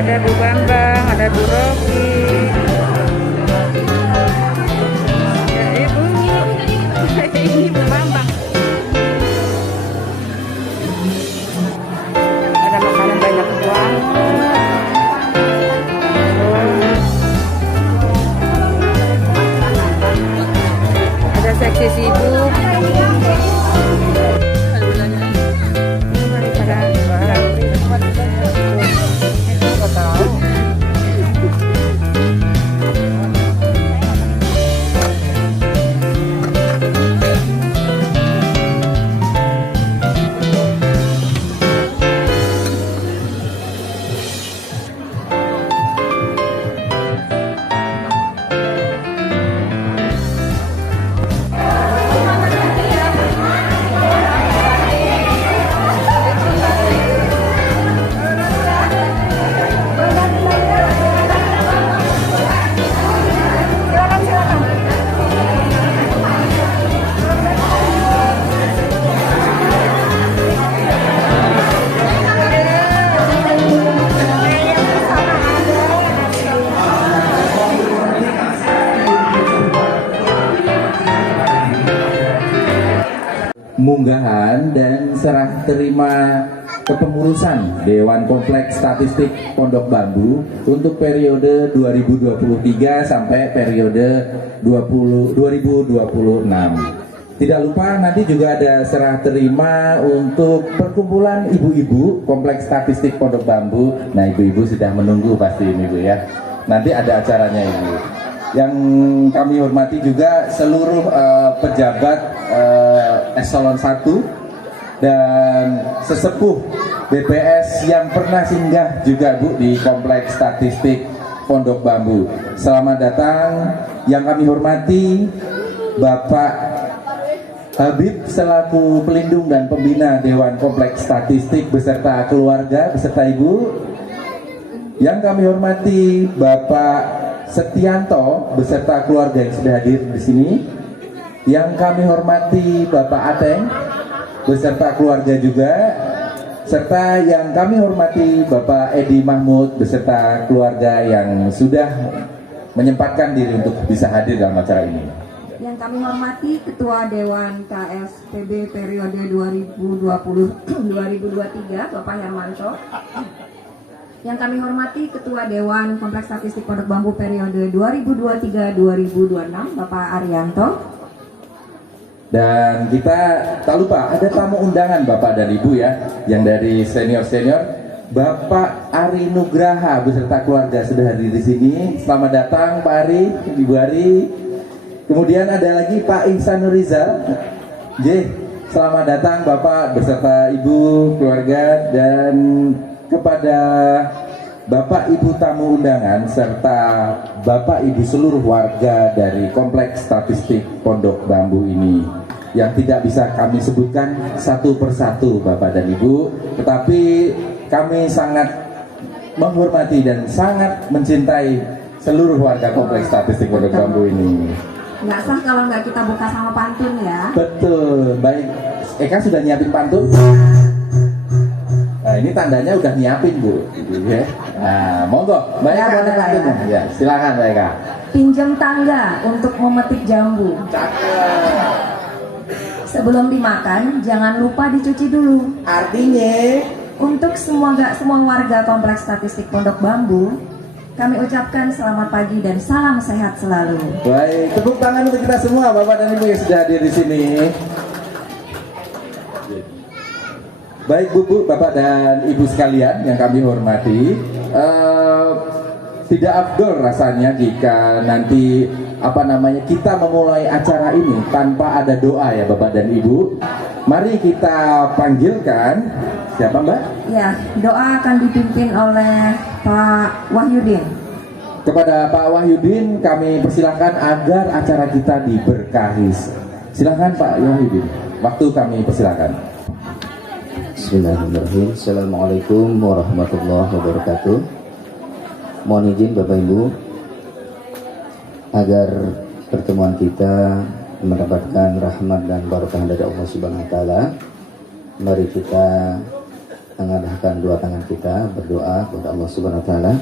Ada Bu Bambang, ada Bu Rogi. Ya, Ibu. Ini Bu Bambang. Ada makanan banyak banget. Ada seksi sibuk. Munggahan dan serah terima kepengurusan Dewan Kompleks Statistik Pondok Bambu untuk periode 2023 sampai periode 2026. Tidak lupa nanti juga ada serah terima untuk perkumpulan ibu-ibu Kompleks Statistik Pondok Bambu. Nah, ibu-ibu sudah menunggu pasti ini Bu ya. Nanti ada acaranya Ibu. Yang kami hormati juga seluruh pejabat eselon 1 dan sesepuh BPS yang pernah singgah juga Bu di Kompleks Statistik Pondok Bambu. Selamat datang. Yang kami hormati Bapak Habib selaku pelindung dan pembina Dewan Kompleks Statistik beserta keluarga beserta Ibu. Yang kami hormati Bapak Setianto beserta keluarga yang sudah hadir di sini. Yang kami hormati Bapak Ateng beserta keluarga juga, serta yang kami hormati Bapak Edi Mahmud beserta keluarga yang sudah menyempatkan diri untuk bisa hadir dalam acara ini. Yang kami hormati Ketua Dewan KSPB periode 2020-2023 Bapak Hermanto. Yang kami hormati Ketua Dewan Kompleks Statistik Pondok Bambu periode 2023-2026 Bapak Arianto. Dan kita tak lupa ada tamu undangan Bapak dan Ibu ya, yang dari senior-senior. Bapak Ari Nugraha beserta keluarga sudah hadir di sini. Selamat datang Pak Ari, Ibu Ari. Kemudian ada lagi Pak Ihsan Rizal. Selamat datang Bapak beserta Ibu, keluarga, dan kepada Bapak Ibu tamu undangan serta Bapak Ibu seluruh warga dari Kompleks Statistik Pondok Bambu ini yang tidak bisa kami sebutkan satu persatu Bapak dan Ibu, tetapi kami sangat menghormati dan sangat mencintai seluruh warga Kompleks Statistik Pondok Bambu ini. Nggak sah kalau nggak kita buka sama pantun ya. Betul, baik. Eka sudah nyiapin pantun? Nah, ini tandanya udah nyiapin Bu, ya. Nah, monggo, Mbak Eka mana pantunnya? Ya, silakan Mbak Eka. Pinjam tangga untuk memetik jambu. Cakep. Sebelum dimakan, jangan lupa dicuci dulu. Artinya, Untuk semua warga Kompleks Statistik Pondok Bambu, kami ucapkan selamat pagi dan salam sehat selalu. baik, tepuk tangan untuk kita semua Bapak dan Ibu yang sudah hadir di sini. Baik Bu, Bapak dan Ibu sekalian yang kami hormati, tidak afdol rasanya jika nanti kita memulai acara ini tanpa ada doa ya Bapak dan Ibu. Mari kita panggilkan siapa Mbak? Ya, doa akan dipimpin oleh Pak Wahyudin. Kepada Pak Wahyudin kami persilahkan agar acara kita diberkahi. Silakan Pak Wahyudin, waktu kami persilahkan. Bismillahirrahmanirrahim. Assalamualaikum warahmatullahi wabarakatuh. Mohon izin Bapak Ibu agar pertemuan kita mendapatkan rahmat dan barakah dari Allah Subhanahu wa taala. Mari kita mengadahkan dua tangan kita berdoa kepada Allah Subhanahu wa taala.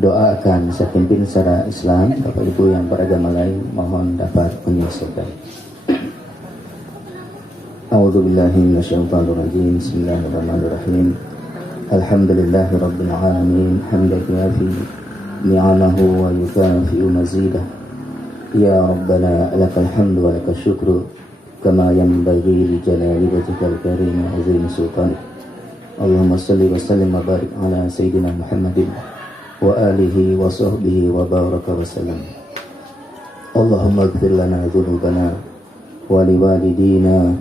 Doa akan saya pimpin secara Islam. Bapak Ibu yang beragama lain mohon dapat menyesuaikan. A'udzubillahi minasyaitonirrajim. Bismillahirrahmanirrahim. Alhamdulillahirabbil alamin. Hamdan yafi ni'amahu wa yukafi'u mazidah. Ya Rabbana lakal hamdu wa lakal syukru kama yanbaghi li jalali wajhikal karim wa azimi sultanik. Allahumma salli wa sallim wa barik ala sayyidina Muhammadin wa alihi wa sahbihi wa baraka wa salam. Allahumma ighfir lana dhunubana wa liwalidina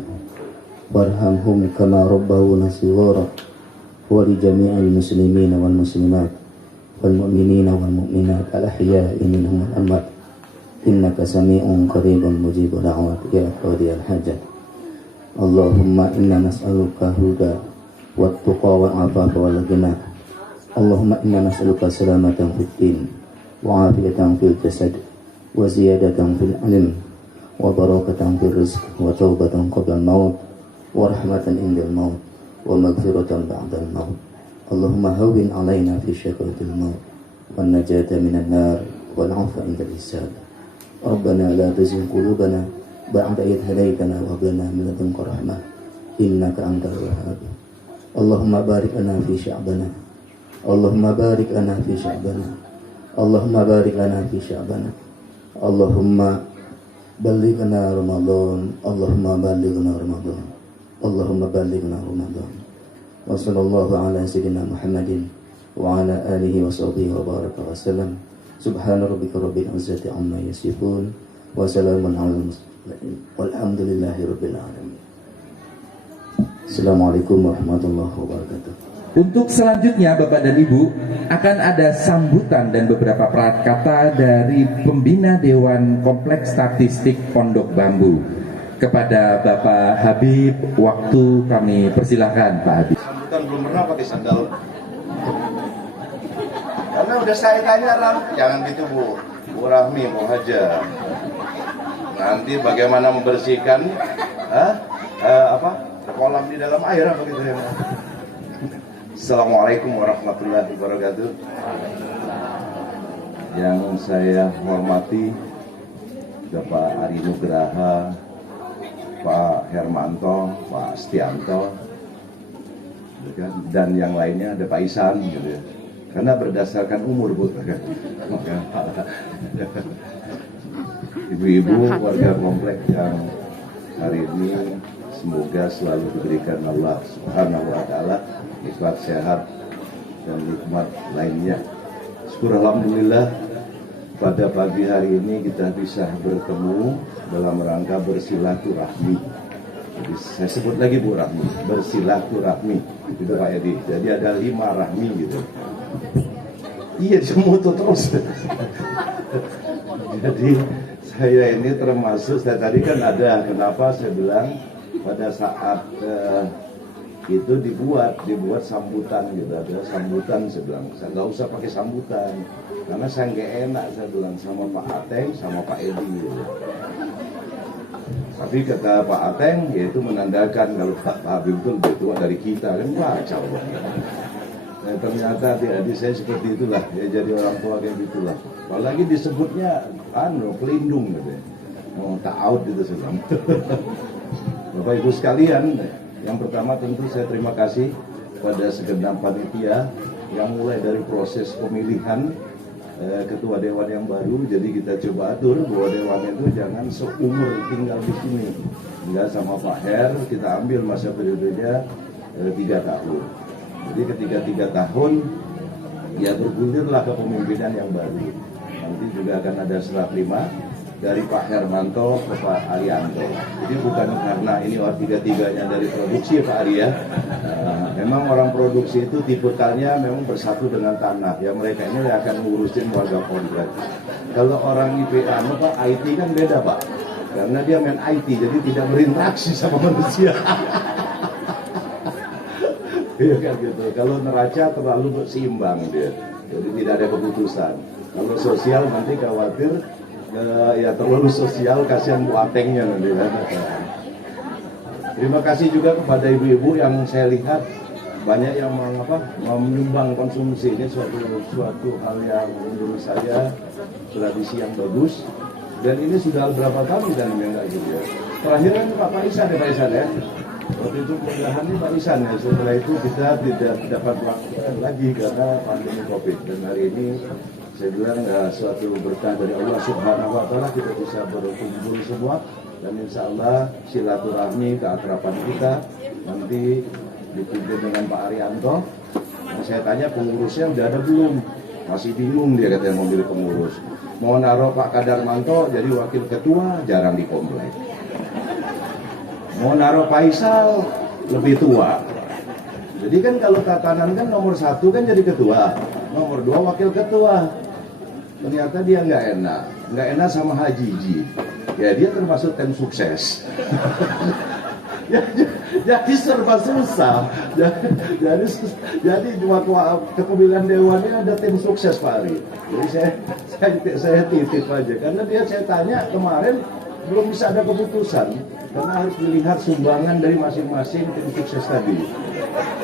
warhamhum kama rabbawna shighara wa li jami'il muslimina wal muslimat wal mu'minina wal mu'minat al ahya'i minhum wal amwat innaka sami'un qaribun mujibud da'wat ya qadiyal hajat. Allahumma inna nas'aluka huda wat tuqa wal afafa wal ghina. Allahumma inna nas'aluka salamatan fid din wa afiyatan fil jasad wa ziyadatan fil ilm wa barakatan fil rizq wa taubatan qabla al maut wa rahmatan indal maut wa maghfiratan ba'dal maut. Allahumma hawwin 'alaina fi syakaratil maut wan najata minan nar wal 'afwa indal hisab. Rabbana la tuzigh qulubana ba'da idh hadaytana wa hab lana min ladunka rahmah innaka antal wahhab. Allahumma barik lana fi sya'bana. Allahumma barik lana fi sya'bana. Allahumma barik lana fi sya'bana. Allahumma ballighna Ramadan. Allahumma ballighna Ramadan. Allahumma ballighna Ramadan. Wa sallallahu ala sayyidina Muhammadin wa ala alihi wa sahbihi wa baraka wa sallam. Subhana rabbika rabbil izzati amma yasifun wa salamun alal mursalin walhamdulillahi rabbil alamin. Assalamualaikum warahmatullahi wabarakatuh. Untuk selanjutnya Bapak dan Ibu akan ada sambutan dan beberapa kata dari pembina Dewan Kompleks Statistik Pondok Bambu. Kepada Bapak Habib, waktu kami persilahkan Pak Habib. Sambutan belum pernah pakai sandal. Karena udah saya tanya Ram, jangan gitu Bu Rahmi, Bu Haja. Nanti bagaimana membersihkan kolam di dalam air apa gitu ya. Assalamualaikum warahmatullahi wabarakatuh. Yang saya hormati Bapak Ari Nugraha, Pak Hermanto, Pak Stianto, dan yang lainnya ada Pak Isan gitu ya. Karena berdasarkan umur Bu, ibu-ibu warga komplek yang hari ini semoga selalu diberikan Allah Subhanahu wa taala nikmat sehat dan nikmat lainnya. Syukur alhamdulillah pada pagi hari ini kita bisa bertemu dalam rangka bersilaturahmi. Jadi saya sebut lagi Bu Rahmi, bersilaturahmi itu Pak Edi. Jadi ada 5 rahmi gitu. Iya dimutu terus. Jadi saya ini termasuk, saya tadi kan ada, kenapa saya bilang pada saat itu dibuat sambutan gitu, ada sambutan, saya bilang saya nggak usah pakai sambutan karena saya nggak enak, saya bilang sama Pak Ateng sama Pak Edi gitu. Tapi kata Pak Ateng yaitu menandakan kalau Pak Habib itu lebih tua dari kita kan, kacau. Nah, ternyata adik-adik saya seperti itulah ya, jadi orang tua kayak gitulah. Apalagi disebutnya pelindung gitu ya. Ta'awud gitu sebelum. Bapak Ibu sekalian, yang pertama tentu saya terima kasih pada segenap panitia yang mulai dari proses pemilihan ketua dewan yang baru. Jadi kita coba atur bahwa dewan itu jangan seumur tinggal di sini. Enggak, sama Pak Her kita ambil masa periodenya 3 tahun. Jadi ketika 3 tahun ya bergulirlah kepemimpinan yang baru. Nanti juga akan ada serah terima dari Pak Hermanto ke Pak Arianto. Jadi bukan karena ini orang 3-3-nya dari produksi ya Pak Ari ya. Memang orang produksi itu tipikalnya memang bersatu dengan tanah. Ya mereka ini akan ngurusin warga komplek. Kalau orang IPA Pak IT kan beda Pak. Karena dia main IT jadi tidak berinteraksi sama manusia. Iya kan gitu. Kalau neraca terlalu seimbang dia, jadi tidak ada keputusan. Kalau sosial nanti khawatir ya terlalu sosial, kasihan Bu Atengnya nanti. Terima kasih juga kepada ibu-ibu yang saya lihat banyak yang menyumbang konsumsi. Ini suatu hal yang menurut saya tradisi yang bagus. Dan ini sudah berapa tahun dan enggak gitu ya. Terakhir kan Pak Isan ya Pak Isan ya. Waktu itu penggelahan ini Pak Isan ya. Setelah itu kita tidak dapat melakukan lagi karena pandemi Covid. Dan hari ini saya bilang suatu berkah dari Allah Subhanahu Wa Taala kita bisa berkumpul semua. Dan insya Allah silaturahmi keakraban kita nanti dipimpin dengan Pak Arianto. Nah, saya tanya pengurusnya udah ada belum? Masih bingung dia katanya mau milih pengurus. Mau naruh Pak Kadarmanto jadi wakil ketua jarang di komplek. Mau naruh Pak Isal lebih tua. Jadi kan kalau tatanan kan nomor 1 kan jadi ketua, nomor 2 wakil ketua. Ternyata dia nggak enak sama Haji. Ya dia termasuk tim sukses. Jadi serba susah. Jadi waktu kepemilihan dewannya ada tim sukses Pak Ari. Jadi saya titip aja karena saya tanya kemarin belum bisa ada keputusan karena harus dilihat sumbangan dari masing-masing tim sukses tadi.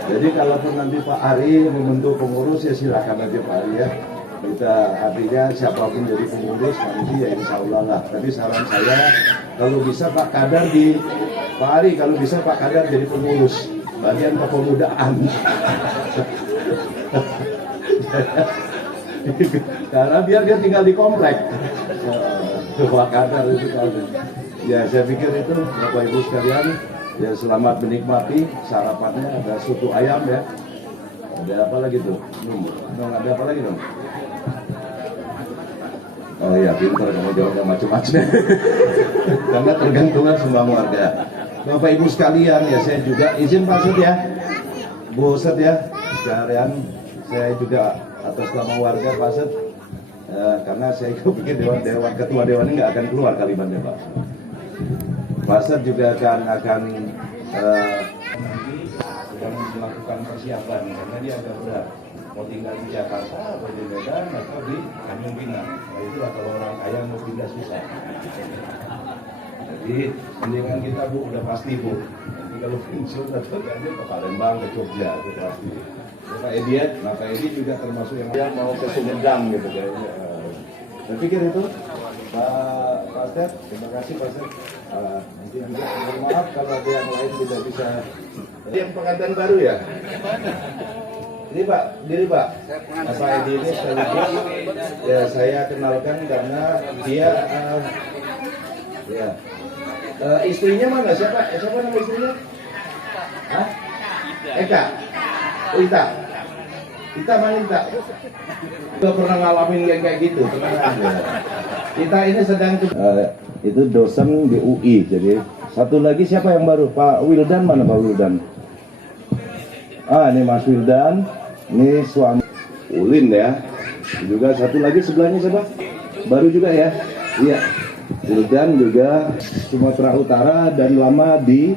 Jadi kalaupun nanti Pak Ari membentuk pengurus ya silakan aja Pak Ari ya. Kita artinya siapapun jadi pengurus nanti ya insya Allah lah. Tapi saran saya kalau bisa Pak Kadar Pak Ari kalau bisa Pak Kadar jadi pengurus bagian kepemudaan. Karena biar dia tinggal di komplek. Pak Kadar itu kan. Ya saya pikir itu Bapak Ibu sekalian ya selamat menikmati sarapannya ada soto ayam ya. Ada apa lagi tuh? Ada apa lagi dong? Oh iya, pintar kamu jawabnya macam-macam. Karena tergantungan semua warga. Bapak Ibu sekalian ya saya juga izin Pak Sud ya. Bu Sud ya, sekalian saya juga atas nama warga Pak Sud. Karena saya pikir dewan ketua dewan ini nggak akan keluar kalimatnya Pak. Pak Sud juga akan sedang melakukan persiapan karena dia agak berat. Mau tinggal di Jakarta atau di Medan atau di Tanjung Pinang. Nah itulah kalau orang kaya mau pindah susah. Jadi mendingan kita Bu udah pasti Bu. Nanti kalau pensiun atau aja ke Palembang ke Jogja itu pasti. Pak Edi juga termasuk yang mau ke Sumedang gitu kayaknya. Saya pikir itu Pak Seth, terima kasih Pak Seth. Nanti juga mohon maaf kalau ada yang lain tidak bisa. Ini yang pengantin baru ya? Ini Pak, Pak Edi ini sekaligus ya saya kenalkan karena dia istrinya mana? Siapa nama istrinya? Hah? Eka? Oh, Ita mana Ita? Udah pernah ngalamin kayak gitu, tenang aja. Kita ini sedang itu dosen di UI, jadi satu lagi siapa yang baru? Pak Wildan mana Pak Wildan? Ini Mas Wildan. Ini suami Ulin ya. Juga satu lagi sebelahnya siapa? Baru juga ya. Iya. Wildan juga Sumatera Utara dan lama di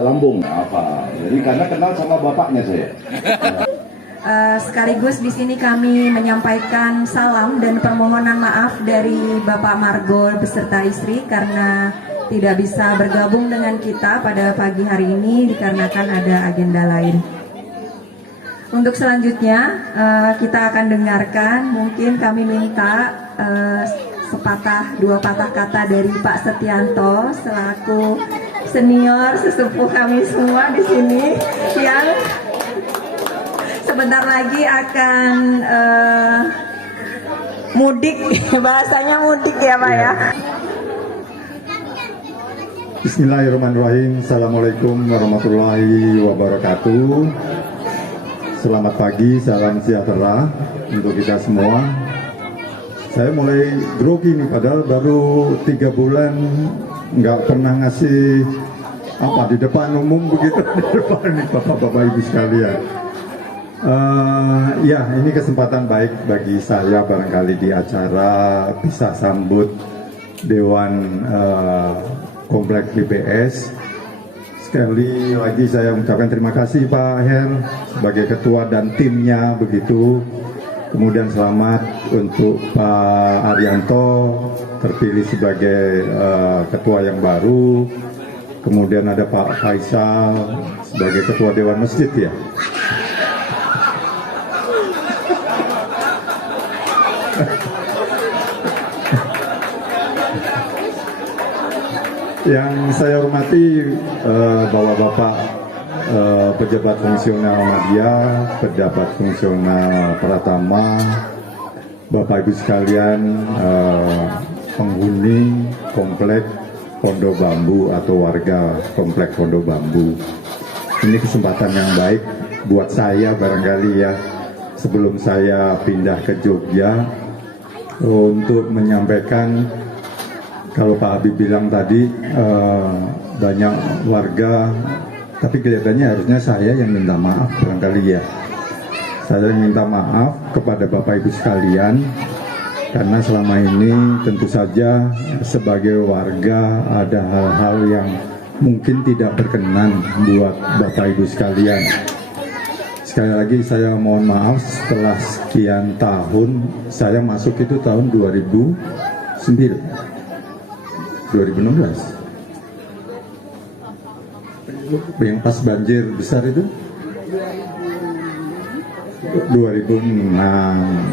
Lampung. Apa? Jadi karena kenal sama bapaknya saya. Sekaligus di sini kami menyampaikan salam dan permohonan maaf dari Bapak Margol beserta istri karena tidak bisa bergabung dengan kita pada pagi hari ini dikarenakan ada agenda lain. Untuk selanjutnya kita akan dengarkan, mungkin kami minta dua patah kata dari Pak Setianto selaku senior sesepuh kami semua di sini yang sebentar lagi akan mudik, bahasanya mudik ya Pak ya. Bismillahirrahmanirrahim. Assalamualaikum warahmatullahi wabarakatuh. Selamat pagi, salam sejahtera untuk kita semua. Saya mulai grogi nih, padahal baru 3 bulan nggak pernah ngasih apa di depan umum begitu di depan nih bapak-bapak ibu sekalian. Ya ini kesempatan baik bagi saya barangkali di acara bisa sambut Dewan Komplek BPS. Sekali lagi saya mengucapkan terima kasih Pak Her sebagai ketua dan timnya begitu. Kemudian selamat untuk Pak Arianto terpilih sebagai ketua yang baru. kemudian ada Pak Faisal sebagai Ketua Dewan Masjid ya. Yang saya hormati Bapak-bapak pejabat fungsional media, pejabat fungsional Pratama, Bapak Ibu sekalian, penghuni komplek Pondok Bambu atau warga komplek Pondok Bambu. Ini kesempatan yang baik buat saya barangkali ya, sebelum saya pindah ke Jogja, untuk menyampaikan, kalau Pak Habib bilang tadi banyak warga, tapi kelihatannya harusnya saya yang minta maaf barangkali ya. Saya yang minta maaf kepada Bapak Ibu sekalian, karena selama ini tentu saja sebagai warga ada hal-hal yang mungkin tidak berkenan buat Bapak Ibu sekalian. Sekali lagi saya mohon maaf, setelah sekian tahun, saya masuk itu tahun 2016 yang pas banjir besar itu 2006,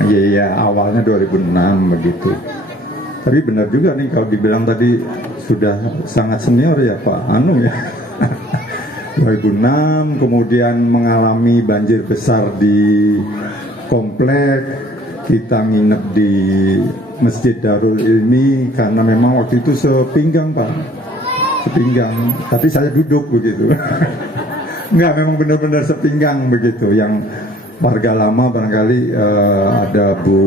ya awalnya 2006 begitu. Tapi benar juga nih kalau dibilang tadi sudah sangat senior ya Pak Anu ya. 2006 kemudian mengalami banjir besar di komplek, kita nginep di Masjid Darul Ilmi karena memang waktu itu sepinggang Pak, sepinggang, tapi saya duduk begitu. Enggak, memang benar-benar sepinggang begitu. Yang warga lama barangkali ada Bu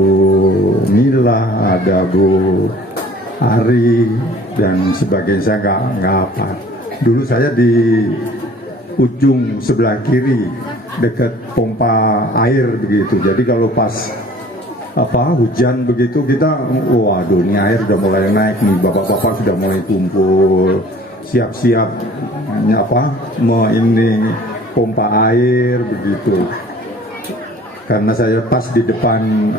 Mila, ada Bu Ari dan sebagainya, saya nggak apa. Dulu saya di ujung sebelah kiri dekat pompa air begitu. Jadi kalau pas hujan begitu kita, waduh ini air udah mulai naik nih, bapak-bapak sudah mulai kumpul siap-siap ini pompa air begitu. Karena saya pas di depan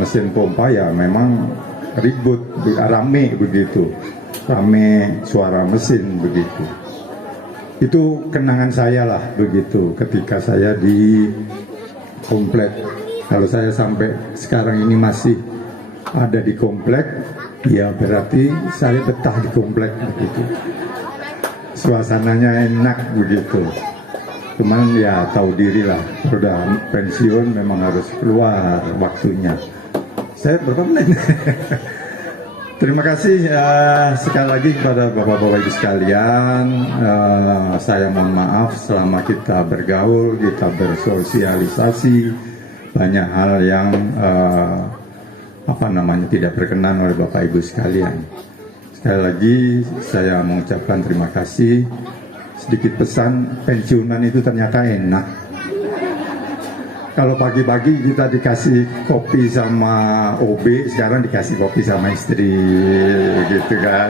mesin pompa ya, memang ribut, rame begitu, rame suara mesin begitu. Itu kenangan saya lah begitu ketika saya di komplek. Kalau saya sampai sekarang ini masih ada di komplek, ya berarti saya betah di komplek begitu. Suasananya enak begitu. Cuman ya tahu diri lah, sudah pensiun memang harus keluar waktunya. Saya berapa menit? Terima kasih sekali lagi kepada Bapak-Bapak Ibu sekalian. Saya mohon maaf selama kita bergaul, kita bersosialisasi, banyak hal yang tidak berkenan oleh Bapak Ibu sekalian. Sekali lagi saya mengucapkan terima kasih. Sedikit pesan, pensiunan itu ternyata enak. Kalau pagi-pagi kita dikasih kopi sama OB, sekarang dikasih kopi sama istri, gitu kan.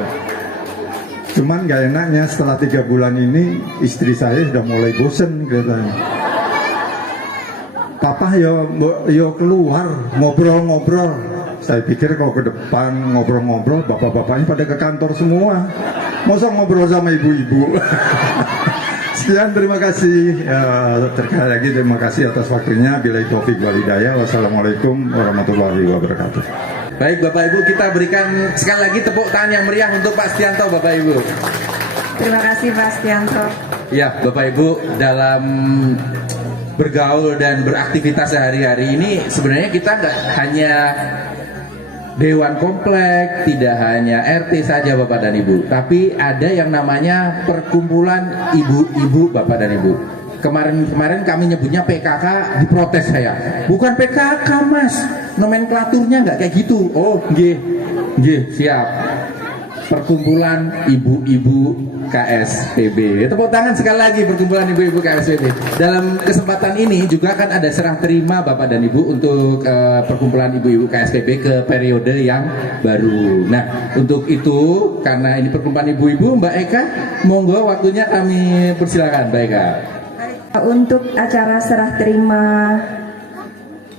Cuman gak enaknya setelah 3 bulan ini istri saya sudah mulai bosen kelihatannya. Papa yo keluar ngobrol-ngobrol. Saya pikir kalau ke depan ngobrol-ngobrol, bapak-bapaknya pada ke kantor semua. Masa ngobrol sama ibu-ibu. Sekian, terima kasih. Sekali lagi terima kasih atas waktunya. Billahi taufiq wal hidayah. Wassalamualaikum warahmatullahi wabarakatuh. Baik Bapak Ibu, kita berikan sekali lagi tepuk tangan yang meriah untuk Pak Setianto, Bapak Ibu. Terima kasih Pak Setianto. Ya Bapak Ibu, dalam bergaul dan beraktivitas sehari-hari ini sebenarnya kita nggak hanya Dewan Komplek, tidak hanya RT saja Bapak dan Ibu, tapi ada yang namanya perkumpulan ibu-ibu Bapak dan Ibu. Kemarin kami nyebutnya PKK, diprotes saya. Bukan PKK Mas, nomenklaturnya nggak kayak gitu. Oh, nggih, siap. Perkumpulan ibu-ibu KSPB. Tepuk tangan sekali lagi perkumpulan ibu-ibu KSPB. Dalam kesempatan ini juga akan ada serah terima Bapak dan Ibu untuk perkumpulan ibu-ibu KSPB ke periode yang baru. Nah, untuk itu karena ini perkumpulan ibu-ibu, Mbak Eka, monggo waktunya kami persilakan, Mbak Eka. Untuk acara serah terima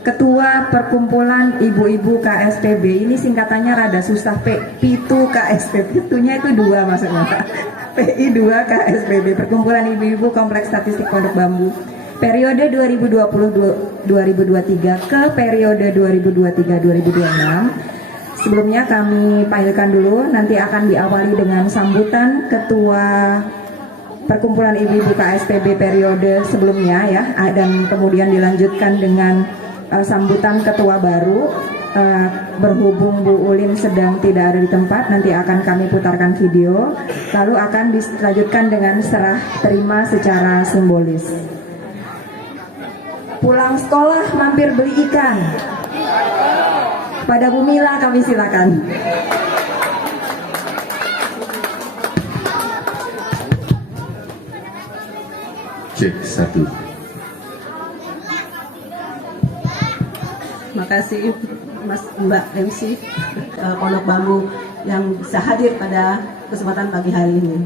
Ketua Perkumpulan Ibu-Ibu KSPB, ini singkatannya rada susah, PITU KSPB, PITU-nya itu 2 maksudnya, PI 2 KSPB, Perkumpulan Ibu-Ibu Kompleks Statistik Pondok Bambu, periode 2020-2023 ke periode 2023-2026. Sebelumnya kami panggilkan dulu, nanti akan diawali dengan sambutan Ketua Perkumpulan Ibu-Ibu KSPB periode sebelumnya ya, dan kemudian dilanjutkan dengan sambutan ketua baru. Berhubung Bu Ulin sedang tidak ada di tempat, nanti akan kami putarkan video, lalu akan dilanjutkan dengan serah terima secara simbolis. Pulang sekolah mampir beli ikan. Pada Bu Mila kami silakan. Cek 1. Terima kasih Mas Mbak MC Pondok Bambu yang bisa hadir pada kesempatan pagi hari ini.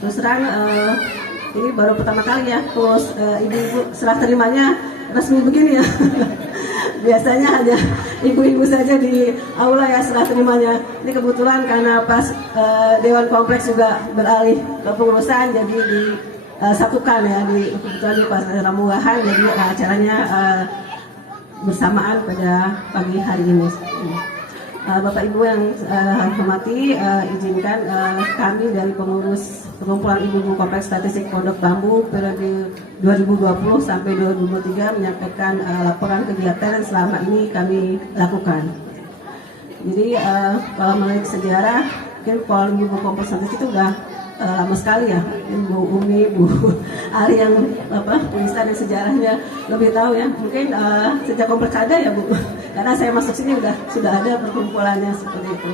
Terus terang ini baru pertama kali ya, terus ibu-ibu serah terimanya resmi begini ya. Biasanya hanya ibu-ibu saja di aula ya serah terimanya. Ini kebetulan karena pas Dewan Kompleks juga beralih ke pengurusan, jadi disatukan ya, kebetulan di pas rambuahan, jadi acaranya bersamaan pada pagi hari ini. Bapak Ibu yang hormati, izinkan kami dari pengurus Perkumpulan Ibu-Ibu Kompleks Statistik Pondok Bambu periode 2020 sampai 2023 menyampaikan laporan kegiatan yang selama ini kami lakukan. Jadi kalau melihat sejarah, mungkin Perkumpulan Ibu-Ibu Kompleks Statistik itu udah lama sekali ya, Bu Umi, Bu Ali yang tulisan dan sejarahnya lebih tahu ya. Mungkin sejak kompleks ada ya Bu, karena saya masuk sini sudah ada perkumpulannya seperti itu.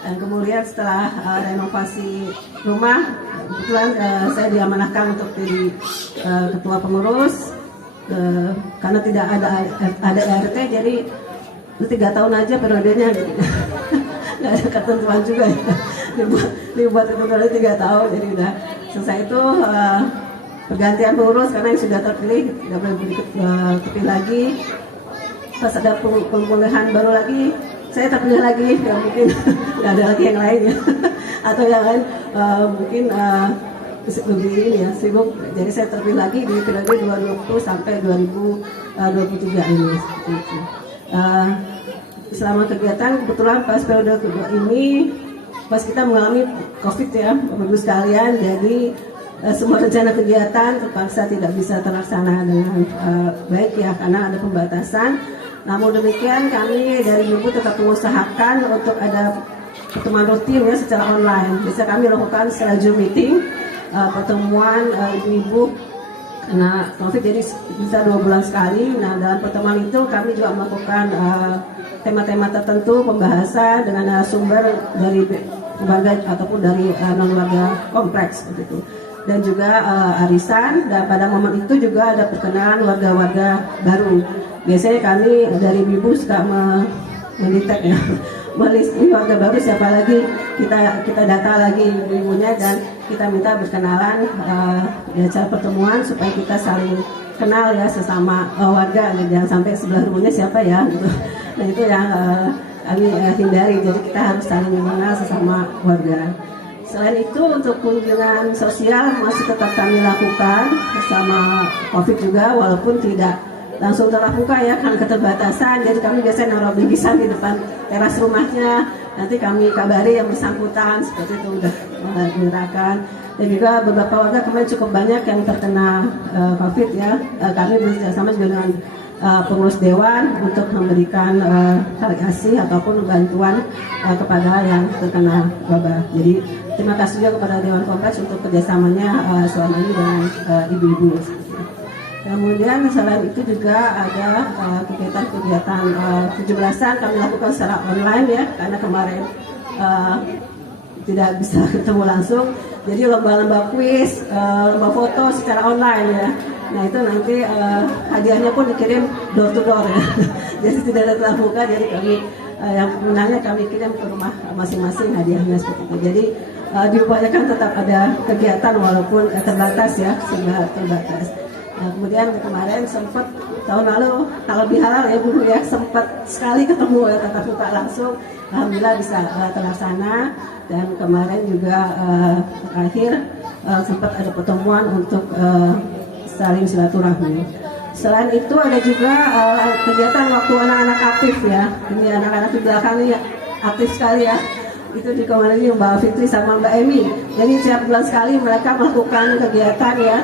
Dan kemudian setelah renovasi rumah, kebetulan saya diamanahkan untuk jadi ketua pengurus, karena tidak ada RT, jadi 3 tahun aja periodenya gitu. Nggak ada ketentuan juga ya. Dibuat ketentuan 3 tahun, jadi udah selesai itu pergantian pengurus karena yang sudah terpilih tidak boleh terpilih lagi. Pas ada pemilihan baru lagi, saya terpilih lagi, ya mungkin nggak ada lagi yang lain ya. Atau yang lain mungkin lebih ini ya, sibuk. Jadi saya terpilih lagi di periode 2020 sampai 2023 ini seperti itu. Selama kegiatan kebetulan pas periode kedua ini pas kita mengalami COVID ya, Bapak Ibu sekalian, jadi semua rencana kegiatan terpaksa tidak bisa terlaksana dengan baik ya, karena ada pembatasan. Namun demikian kami dari Ibu tetap mengusahakan untuk ada pertemuan rutin ya secara online. Bisa kami lakukan secara Zoom meeting, pertemuan ibu-ibu karena COVID jadi bisa 2 bulan sekali. Nah dalam pertemuan itu kami juga melakukan tema-tema tertentu, pembahasan dengan narasumber dari warga ataupun dari non-warga kompleks begitu. Dan juga arisan, dan pada momen itu juga ada perkenalan warga-warga baru. Biasanya kami dari Ibu suka mendetek ya, melisti warga baru siapa lagi, kita data lagi ibunya dan kita minta berkenalan di acara pertemuan supaya kita saling kenal ya sesama warga, jangan sampai sebelah rumahnya siapa ya gitu. Nah itu yang kami hindari, jadi kita harus saling mengenal sesama warga. Selain itu untuk kunjungan sosial masih tetap kami lakukan sama COVID juga, walaupun tidak langsung terbuka ya karena keterbatasan. Jadi kami biasanya naruh bingkisan di depan teras rumahnya, nanti kami kabari yang bersangkutan seperti itu udah dinyatakan. Dan juga beberapa warga kemarin cukup banyak yang terkena COVID ya. Kami bersama juga dengan pengurus dewan untuk memberikan kasih ataupun bantuan kepada yang terkena wabah. Jadi terima kasih juga kepada Dewan Kompleks untuk kerjasamanya selama ini dengan ibu-ibu. Kemudian selain itu juga ada kegiatan-kegiatan 17-an kami lakukan secara online ya, karena kemarin tidak bisa ketemu langsung. Jadi lomba-lomba kuis, lomba foto secara online ya. Nah itu nanti hadiahnya pun dikirim door to door ya. Jadi tidak ada tatap muka, jadi kami yang pemenangnya kami kirim ke rumah masing-masing hadiahnya seperti itu. Jadi diupayakan tetap ada kegiatan walaupun terbatas ya, sudah terbatas. Nah, kemudian kemarin sempat tahun lalu lebih halal ya Bu ya, sempat sekali ketemu ya tatap muka langsung. Alhamdulillah bisa terlaksana, dan kemarin juga terakhir sempat ada pertemuan untuk saling silaturahmi. Selain itu ada juga kegiatan waktu anak-anak aktif ya. Ini anak-anak di belakang ini aktif sekali ya. Itu dikomandoi Mbak Fitri sama Mbak Emi. Jadi setiap bulan sekali mereka melakukan kegiatan ya,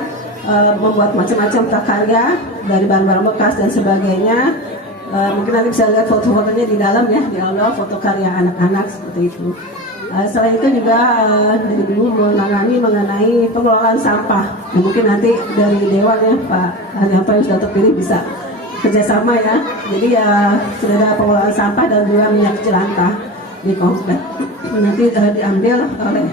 membuat macam-macam prakarya dari bahan-bahan bekas dan sebagainya. Mungkin nanti bisa lihat foto-fotonya di dalam ya, di awal foto karya anak-anak seperti itu. Selain itu juga dari dulu menangani mengenai pengelolaan sampah. Mungkin nanti dari Dewan ya Pak Haryanto yang sudah terpilih bisa kerjasama ya. Jadi ya sudah ada pengelolaan sampah dan juga minyak jelantah di komplek. Nanti diambil oleh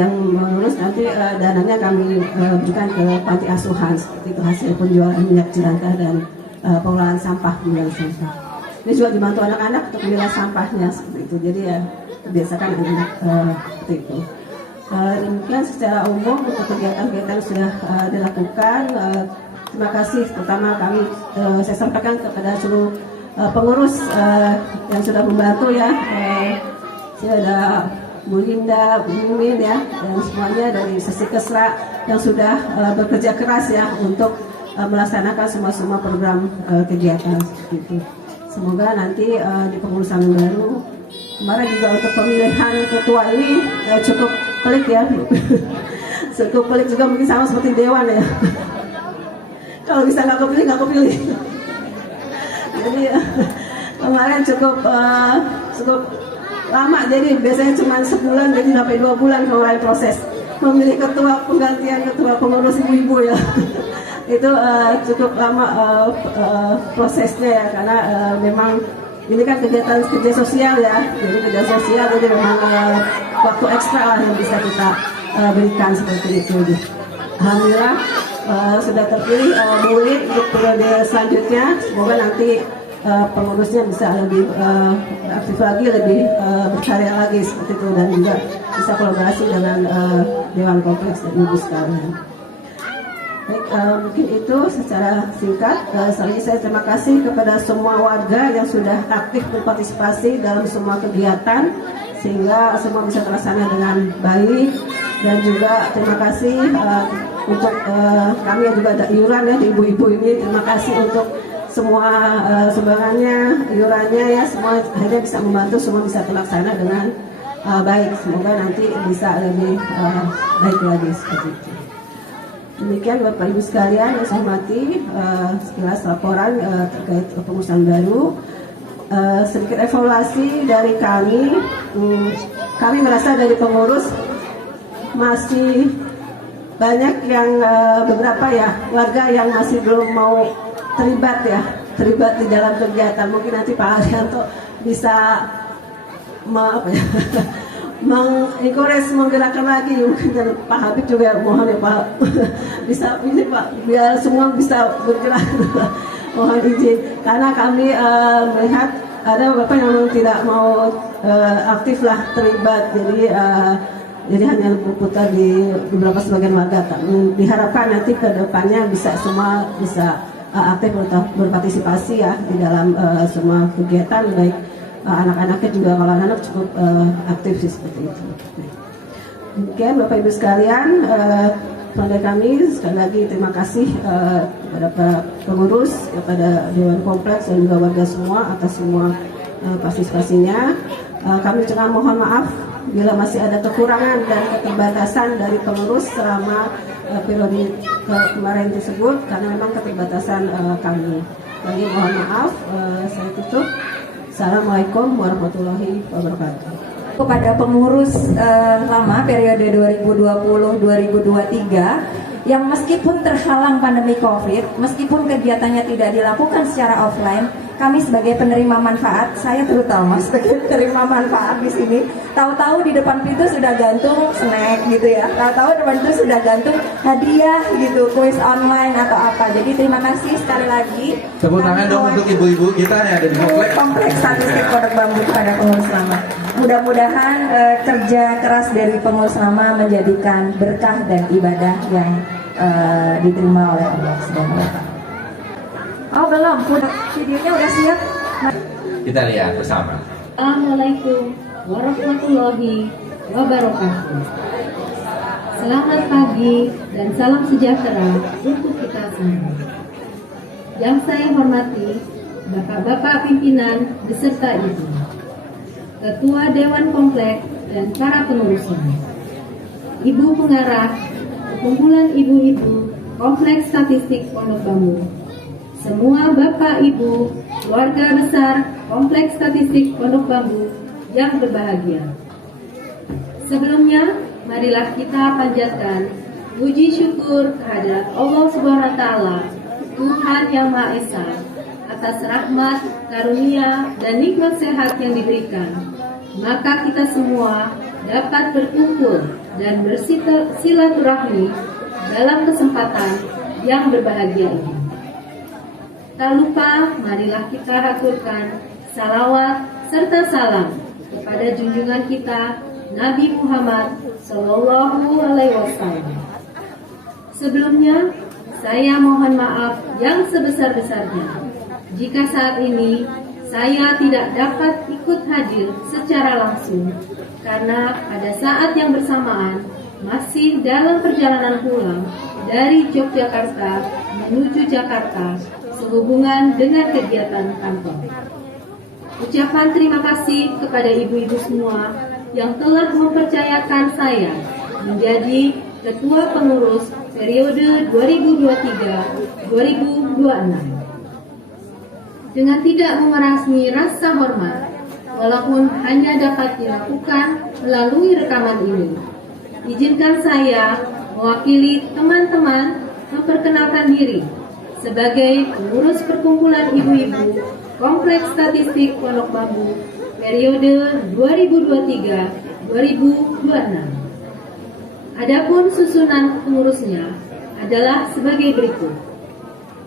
yang mengurus, nanti dananya kami berikan ke panti asuhan seperti itu, hasil penjualan minyak jelantah dan pengelolaan sampah, pemilah sampah. Ini juga dibantu anak-anak untuk memilah sampahnya seperti itu. Jadi ya biasakan anak-anak seperti itu. Demikian secara umum untuk kegiatan-kegiatan yang sudah dilakukan. Terima kasih pertama saya sampaikan kepada seluruh pengurus yang sudah membantu ya. Saya ada Bu Linda, Bu Mimin ya, dan semuanya dari sesi Kesra yang sudah bekerja keras ya untuk melaksanakan semua program kegiatan seperti itu. Semoga nanti di pengurusan baru kemarin juga untuk pemilihan ketua ini cukup pelik ya. Cukup pelik juga, mungkin sama seperti Dewan ya. Kalau bisa nggak kepilih. Jadi kemarin cukup lama, jadi biasanya cuma sebulan, jadi sampai 2 bulan kemarin proses memilih ketua, penggantian ketua pengurus ibu-ibu ya. Itu cukup lama prosesnya ya, karena memang ini kan kegiatan kerja sosial ya, jadi kerja sosial, jadi memang waktu ekstra lah yang bisa kita berikan seperti itu. Alhamdulillah sudah terpilih Bu Lid untuk periode selanjutnya. Semoga nanti pengurusnya bisa lebih aktif lagi, lebih berkarya lagi seperti itu, dan juga bisa kolaborasi dengan Dewan Kompleks dan Ibu sekalian. Baik, mungkin itu secara singkat. Selanjutnya saya terima kasih kepada semua warga yang sudah aktif berpartisipasi dalam semua kegiatan sehingga semua bisa terlaksana dengan baik, dan juga terima kasih untuk kami yang juga ada iuran ya di ibu-ibu ini. Terima kasih untuk semua sumbangannya, iurannya ya, semua akhirnya bisa membantu, semua bisa terlaksana dengan baik. Semoga nanti bisa lebih baik lagi seperti itu. Demikian Bapak Ibu sekalian yang saya hormati, sekilas laporan terkait pengurusan baru. Sedikit evaluasi dari kami. Kami merasa dari pengurus masih banyak yang beberapa ya warga yang masih belum mau terlibat di dalam kegiatan. Mungkin nanti Pak Haryanto bisa mengencourage, menggerakkan lagi. Mungkin Pak Habib juga mohon ya Pak bisa ini Pak, biar semua bisa bergerak. Mohon izin, karena kami melihat ada beberapa yang tidak mau aktif lah terlibat, jadi hanya berputar di beberapa sebagian warga. Diharapkan nanti ke depannya bisa semua bisa aktif berpartisipasi ya di dalam semua kegiatan, baik anak-anaknya juga, kalau anak-anak cukup aktif sih seperti itu. Demikian Bapak Ibu sekalian, pada kami sekali lagi terima kasih kepada para pengurus, kepada Dewan Kompleks dan juga warga semua atas semua partisipasinya. Kami juga mohon maaf bila masih ada kekurangan dan keterbatasan dari pengurus selama periode kemarin tersebut, karena memang keterbatasan kami. Jadi mohon maaf, saya tutup. Assalamualaikum warahmatullahi wabarakatuh. Kepada pengurus lama periode 2020-2023 yang meskipun terhalang pandemi COVID, meskipun kegiatannya tidak dilakukan secara offline, kami sebagai penerima manfaat, saya terutama sebagai penerima manfaat di sini, tahu-tahu di depan pintu sudah gantung snack gitu ya, tahu-tahu di depan pintu sudah gantung hadiah gitu, kuis online atau apa. Jadi terima kasih sekali lagi. Tepuk tangan dong untuk ibu-ibu kita yang ada di Kompleks Statistik Pondok Bambu kepada pengurus lama. Mudah-mudahan kerja keras dari pengurus lama menjadikan berkah dan ibadah yang diterima oleh Allah Subhanahu wa Ta'ala. belum? Videonya udah siap? Kita lihat bersama. Assalamualaikum warahmatullahi wabarakatuh. Selamat pagi dan salam sejahtera untuk kita semua. Yang saya hormati Bapak-bapak pimpinan beserta Ibu, Ketua Dewan Komplek dan para pengurusnya, Ibu Pengarah Kumpulan Ibu-Ibu Kompleks Statistik Pondok Bambu, semua Bapak Ibu, keluarga besar Kompleks Statistik Pondok Bambu yang berbahagia. Sebelumnya, marilah kita panjatkan puji syukur kehadirat Allah Subhanahu wa Ta'ala, Tuhan Yang Maha Esa, atas rahmat, karunia, dan nikmat sehat yang diberikan. Maka kita semua dapat berkumpul dan bersilaturahmi dalam kesempatan yang berbahagia ini. Tak lupa, marilah kita haturkan salawat serta salam kepada junjungan kita Nabi Muhammad Sallallahu Alaihi Wasallam. Sebelumnya, saya mohon maaf yang sebesar-besarnya jika saat ini saya tidak dapat ikut hadir secara langsung karena pada saat yang bersamaan masih dalam perjalanan pulang dari Yogyakarta menuju Jakarta sehubungan dengan kegiatan kantor. Ucapan terima kasih kepada ibu-ibu semua yang telah mempercayakan saya menjadi Ketua Pengurus periode 2023-2026. Dengan tidak mengurangi rasa hormat, walaupun hanya dapat dilakukan melalui rekaman ini, izinkan saya mewakili teman-teman memperkenalkan diri sebagai pengurus perkumpulan ibu-ibu Kompleks Statistik Pondok Bambu periode 2023-2026. Adapun susunan pengurusnya adalah sebagai berikut.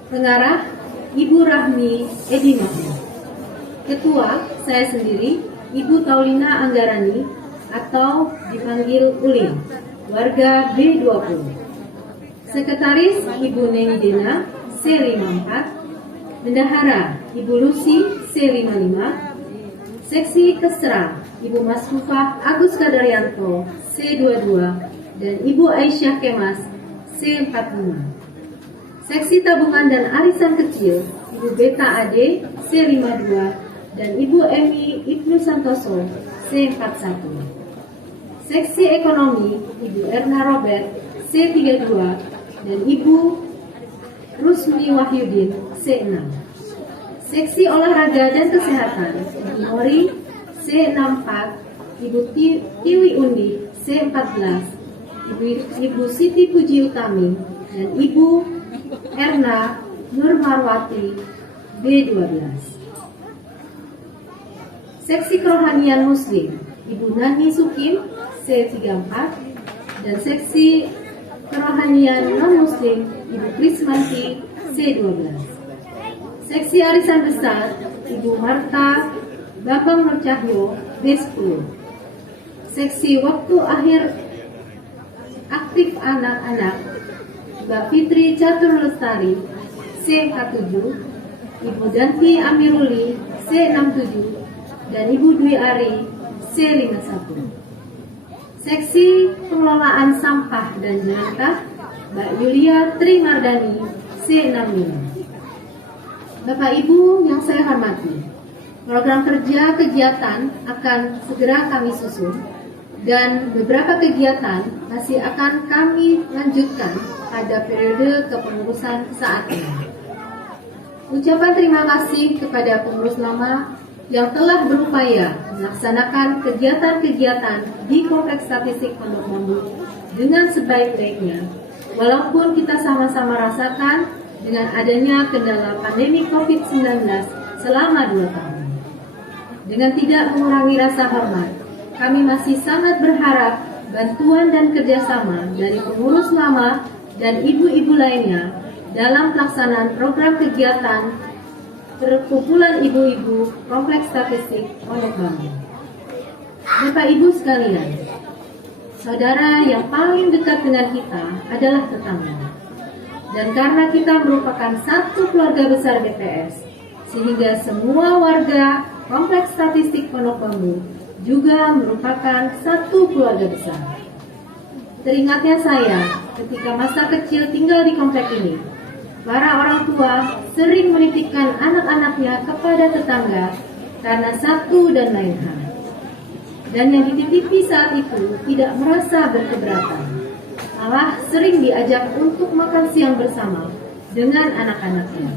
Pengarah Ibu Rahmi Edi Mahmud. Ketua saya sendiri Ibu Taulina Anggarani atau dipanggil Ulin, warga B20. Sekretaris Ibu Neni Dena C54, Bendahara Ibu Lucy C55, Seksi Kesra Ibu Masfufah Agus Kadaryanto C22 dan Ibu Aisyah Kemas C45. Seksi Tabungan dan Arisan Kecil Ibu Beta Ade C52 dan Ibu Emi Ibnu Santoso C41. Seksi Ekonomi Ibu Erna Robert C32 dan Ibu Rusmi Wahyudin C6. Seksi Olahraga dan Kesehatan Ibu Mori C64, Ibu Tiwi Undi C14, Ibu Siti Puji Utami dan Ibu Erna Nur Marwati B12. Seksi Kerohanian Muslim Ibu Nani Sukim C34 dan Seksi Kerohanian Non-Muslim Ibu Krismanti C12. Seksi Arisan Besar Ibu Marta Bambang Nur Cahyo B10. Seksi Waktu Akhir Aktif Anak-anak Mbak Fitri Catur Lestari C47, Ibu Danti Amiruli C67 dan Ibu Dwi Ari C51. Seksi Pengelolaan Sampah dan Jelantah Mbak Yulia Trimardani C65. Bapak Ibu yang saya hormati, program kerja kegiatan akan segera kami susun dan beberapa kegiatan masih akan kami lanjutkan pada periode kepengurusan saat ini. Ucapan terima kasih kepada pengurus lama yang telah berupaya melaksanakan kegiatan-kegiatan di Kompleks Statistik Pondok Bambu dengan sebaik-baiknya, walaupun kita sama-sama rasakan dengan adanya kendala pandemi COVID-19 selama 2 tahun. Dengan tidak mengurangi rasa hormat, kami masih sangat berharap bantuan dan kerjasama dari pengurus lama dan ibu-ibu lainnya dalam pelaksanaan program kegiatan perkumpulan ibu-ibu Kompleks Statistik Pondok Bambu. Bapak Ibu sekalian, saudara yang paling dekat dengan kita adalah tetangga. Dan karena kita merupakan satu keluarga besar BTS, sehingga semua warga Kompleks Statistik Pondok Bambu juga merupakan satu keluarga besar. Teringatnya saya ketika masa kecil tinggal di komplek ini, para orang tua sering menitipkan anak-anaknya kepada tetangga karena satu dan lain hal. Dan yang dititipi saat itu tidak merasa berkeberatan, malah sering diajak untuk makan siang bersama dengan anak-anaknya.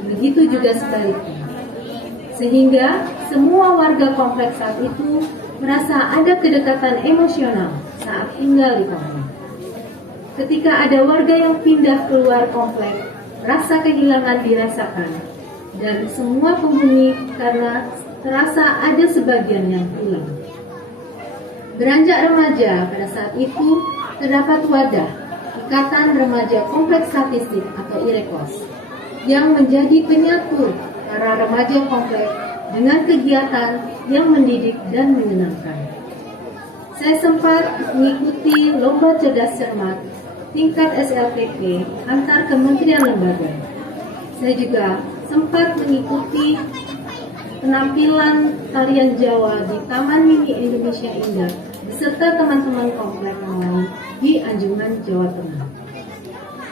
Begitu juga sebaliknya. Sehingga semua warga kompleks saat itu merasa ada kedekatan emosional saat tinggal di komplek. Ketika ada warga yang pindah keluar komplek, rasa kehilangan dirasakan. Dan semua penghuni karena terasa ada sebagian yang hilang. Beranjak remaja pada saat itu terdapat wadah Ikatan Remaja Kompleks Statistik atau IREKOS yang menjadi penyatu para remaja komplek dengan kegiatan yang mendidik dan menyenangkan. Saya sempat mengikuti lomba cerdas cermat tingkat SLPP antar kementerian lembaga. Saya juga sempat mengikuti penampilan tarian Jawa di Taman Mini Indonesia Indah beserta teman-teman komplek yang lain di Anjungan, Jawa Tengah.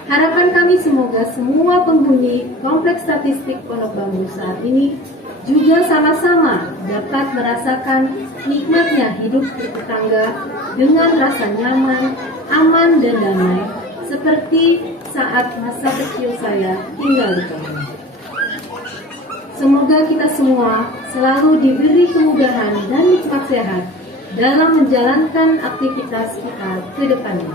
Harapan kami semoga semua penghuni Kompleks Statistik Pondok Bambu saat ini juga sama-sama dapat merasakan nikmatnya hidup bertetangga dengan rasa nyaman, aman, dan damai seperti saat masa kecil saya tinggal di komplek. Semoga kita semua selalu diberi kemudahan dan nikmat sehat dalam menjalankan aktivitas kita ke depannya.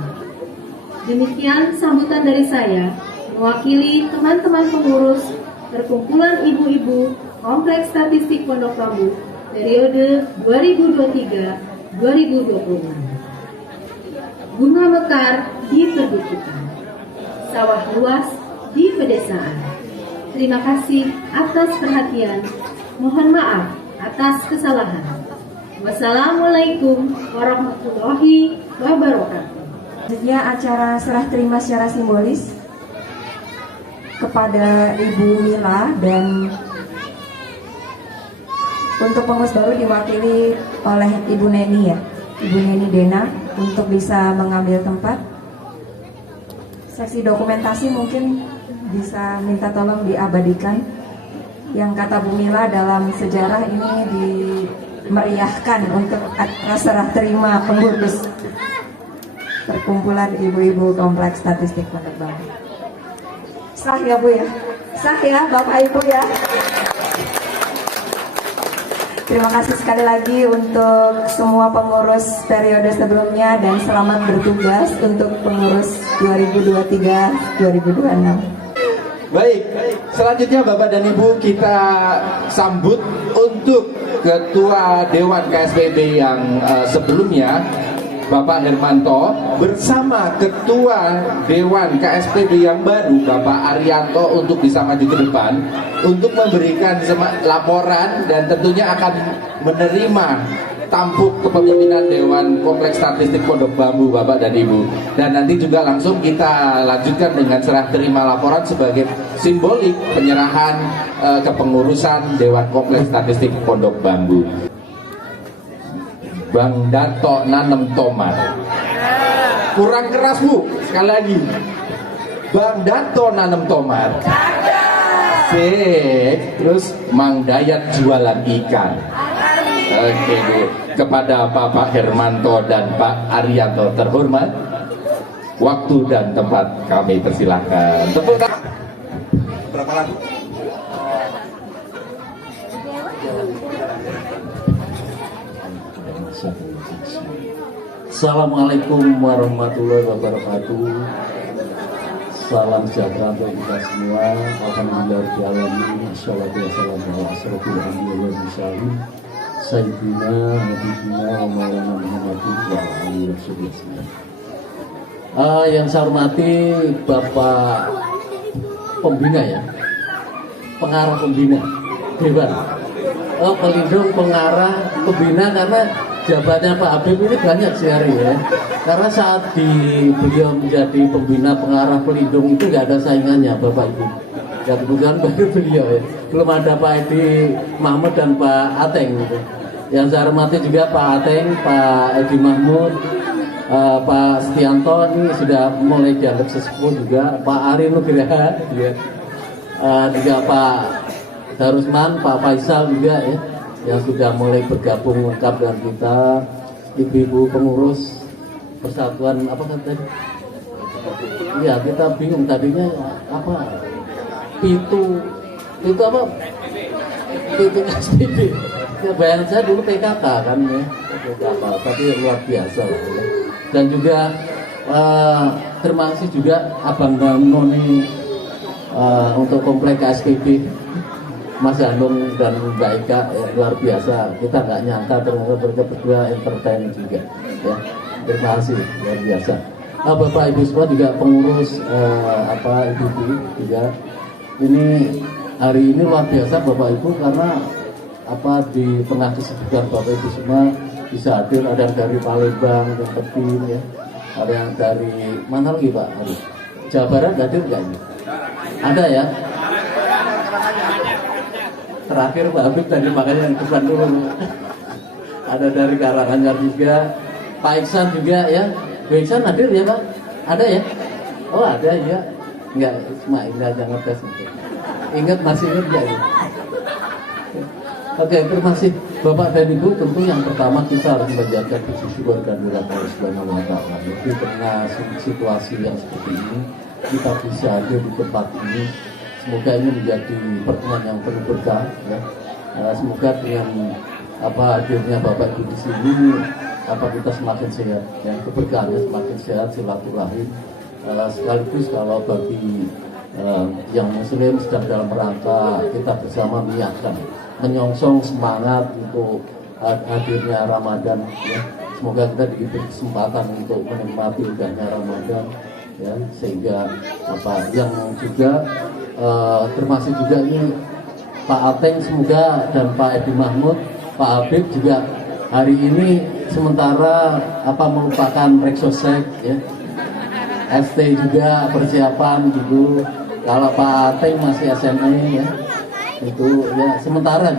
Demikian sambutan dari saya, mewakili teman-teman pengurus Perkumpulan Ibu-Ibu Kompleks Statistik Pondok Bambu periode 2023-2026. Bunga mekar di perbukitan, sawah luas di pedesaan. Terima kasih atas perhatian. Mohon maaf atas kesalahan. Wassalamualaikum warahmatullahi wabarakatuh. Selanjutnya acara serah terima secara simbolis kepada Ibu Mila, dan untuk pengurus baru diwakili oleh Ibu Neni ya, Ibu Neni Dena untuk bisa mengambil tempat. Seksi dokumentasi mungkin bisa minta tolong diabadikan. Yang kata Bu Mila dalam sejarah ini dimeriahkan untuk acara serah terima pengurus Perkumpulan Ibu-Ibu Kompleks Statistik Pondok Bambu. Sah ya Bu ya? Sah ya Bapak Ibu ya? Terima kasih sekali lagi untuk semua pengurus periode sebelumnya dan selamat bertugas untuk pengurus 2023-2026. Baik, selanjutnya Bapak dan Ibu kita sambut untuk Ketua Dewan KSPB yang sebelumnya, Bapak Hermanto, bersama Ketua Dewan KSPB yang baru, Bapak Arianto, untuk bisa maju ke depan untuk memberikan laporan dan tentunya akan menerima tampuk kepemimpinan Dewan Kompleks Statistik Pondok Bambu, Bapak dan Ibu. Dan nanti juga langsung kita lanjutkan dengan serah terima laporan sebagai simbolik penyerahan kepengurusan Dewan Kompleks Statistik Pondok Bambu. Bang Dato nanem tomat. Kurang keras Bu, sekali lagi. Bang Dato nanem tomat. Sik, terus Mang Dayat jualan ikan. Oke Bu, kepada Bapak Hermanto dan Pak Arianto terhormat, waktu dan tempat kami persilahkan. Tepuk tangan. Berapa lagu? Assalamualaikum warahmatullahi wabarakatuh. Salam sejahtera untuk kita semua. Alhamdulillahirobbilalamin. Wassalatu wassalamu ala asyrofil anbiya'i wal mursalin sayyidina habibina wa maulana Muhammadin wa alihi wasallam. Yang saya hormati Bapak pembina ya, pengarah pembina Dewan, pelindung pengarah pembina, karena jabatannya Pak Habib ini banyak sekali ya. Karena saat beliau menjadi pembina pengarah pelindung itu nggak ada saingannya Bapak Ibu. Ya kebetulan baru beliau ya. Belum ada Pak Edi Mahmud dan Pak Ateng gitu. Yang saya hormati juga Pak Ateng, Pak Edi Mahmud, Pak Setianto ini sudah mulai dianggap sesepuh juga, Pak Ari Nugraha ya. Juga Pak Darusman, Pak Faisal juga ya, yang sudah mulai bergabung lengkap dengan kita, ibu-ibu pengurus persatuan apa kan tadi? Iya kita bingung tadinya apa? Pitu apa? Pitu SPB. Ya, bayangan saya dulu PKK kan ya, PKK, tapi luar biasa lah ya. Dan juga terima kasih juga Abang Noni untuk komplek KSPB, Mas Hanung dan Mbak Eka ya, luar biasa. Kita nggak nyangka ternyata mereka berdua entertain juga ya. Terima kasih luar biasa. Bapak Ibu semua juga pengurus ibu-ibu juga. Ini hari ini luar biasa Bapak Ibu karena di tengah kesibukan Bapak Ibu semua bisa hadir. Ada yang dari Palembang, yang Tebing ya, ada yang dari mana lagi Pak? Jawa Barat hadir nggak ini? Ada ya? Terakhir Pak Habib tadi makanya yang depan dulu. Ada dari Karanganyar juga, Pak Iksan juga ya. Pak Iksan hadir ya Pak? Ada ya? Oh ada ya? Enggak, Ismail jangan tes itu. Ingat masih ingat ya? Oke, terima kasih Bapak dan Ibu. Tentu yang pertama kita harus menjaga puji syukur dan Allah Subhanahu wa Ta'ala. Di tengah situasi yang seperti ini, kita bisa hadir di tempat ini. Semoga ini menjadi pertemuan yang penuh berkah. Ya. Semoga dengan hadirnya Bapak Ibu di sini, kita semakin sehat, ya. Keberkahannya semakin sehat, silaturahim. Sekaligus kalau bagi yang Muslim sedang dalam rangka kita bersama menyongsong semangat untuk hadirnya Ramadan ya. Semoga kita diberi kesempatan untuk menikmati indahnya Ramadan ya, sehingga yang juga termasuk juga ini Pak Ateng semoga dan Pak Edi Mahmud, Pak Habib juga hari ini sementara melupakan Reksosek ya. ST juga persiapan gitu. Kalau Pak Ateng masih SMA ya, itu ya sementara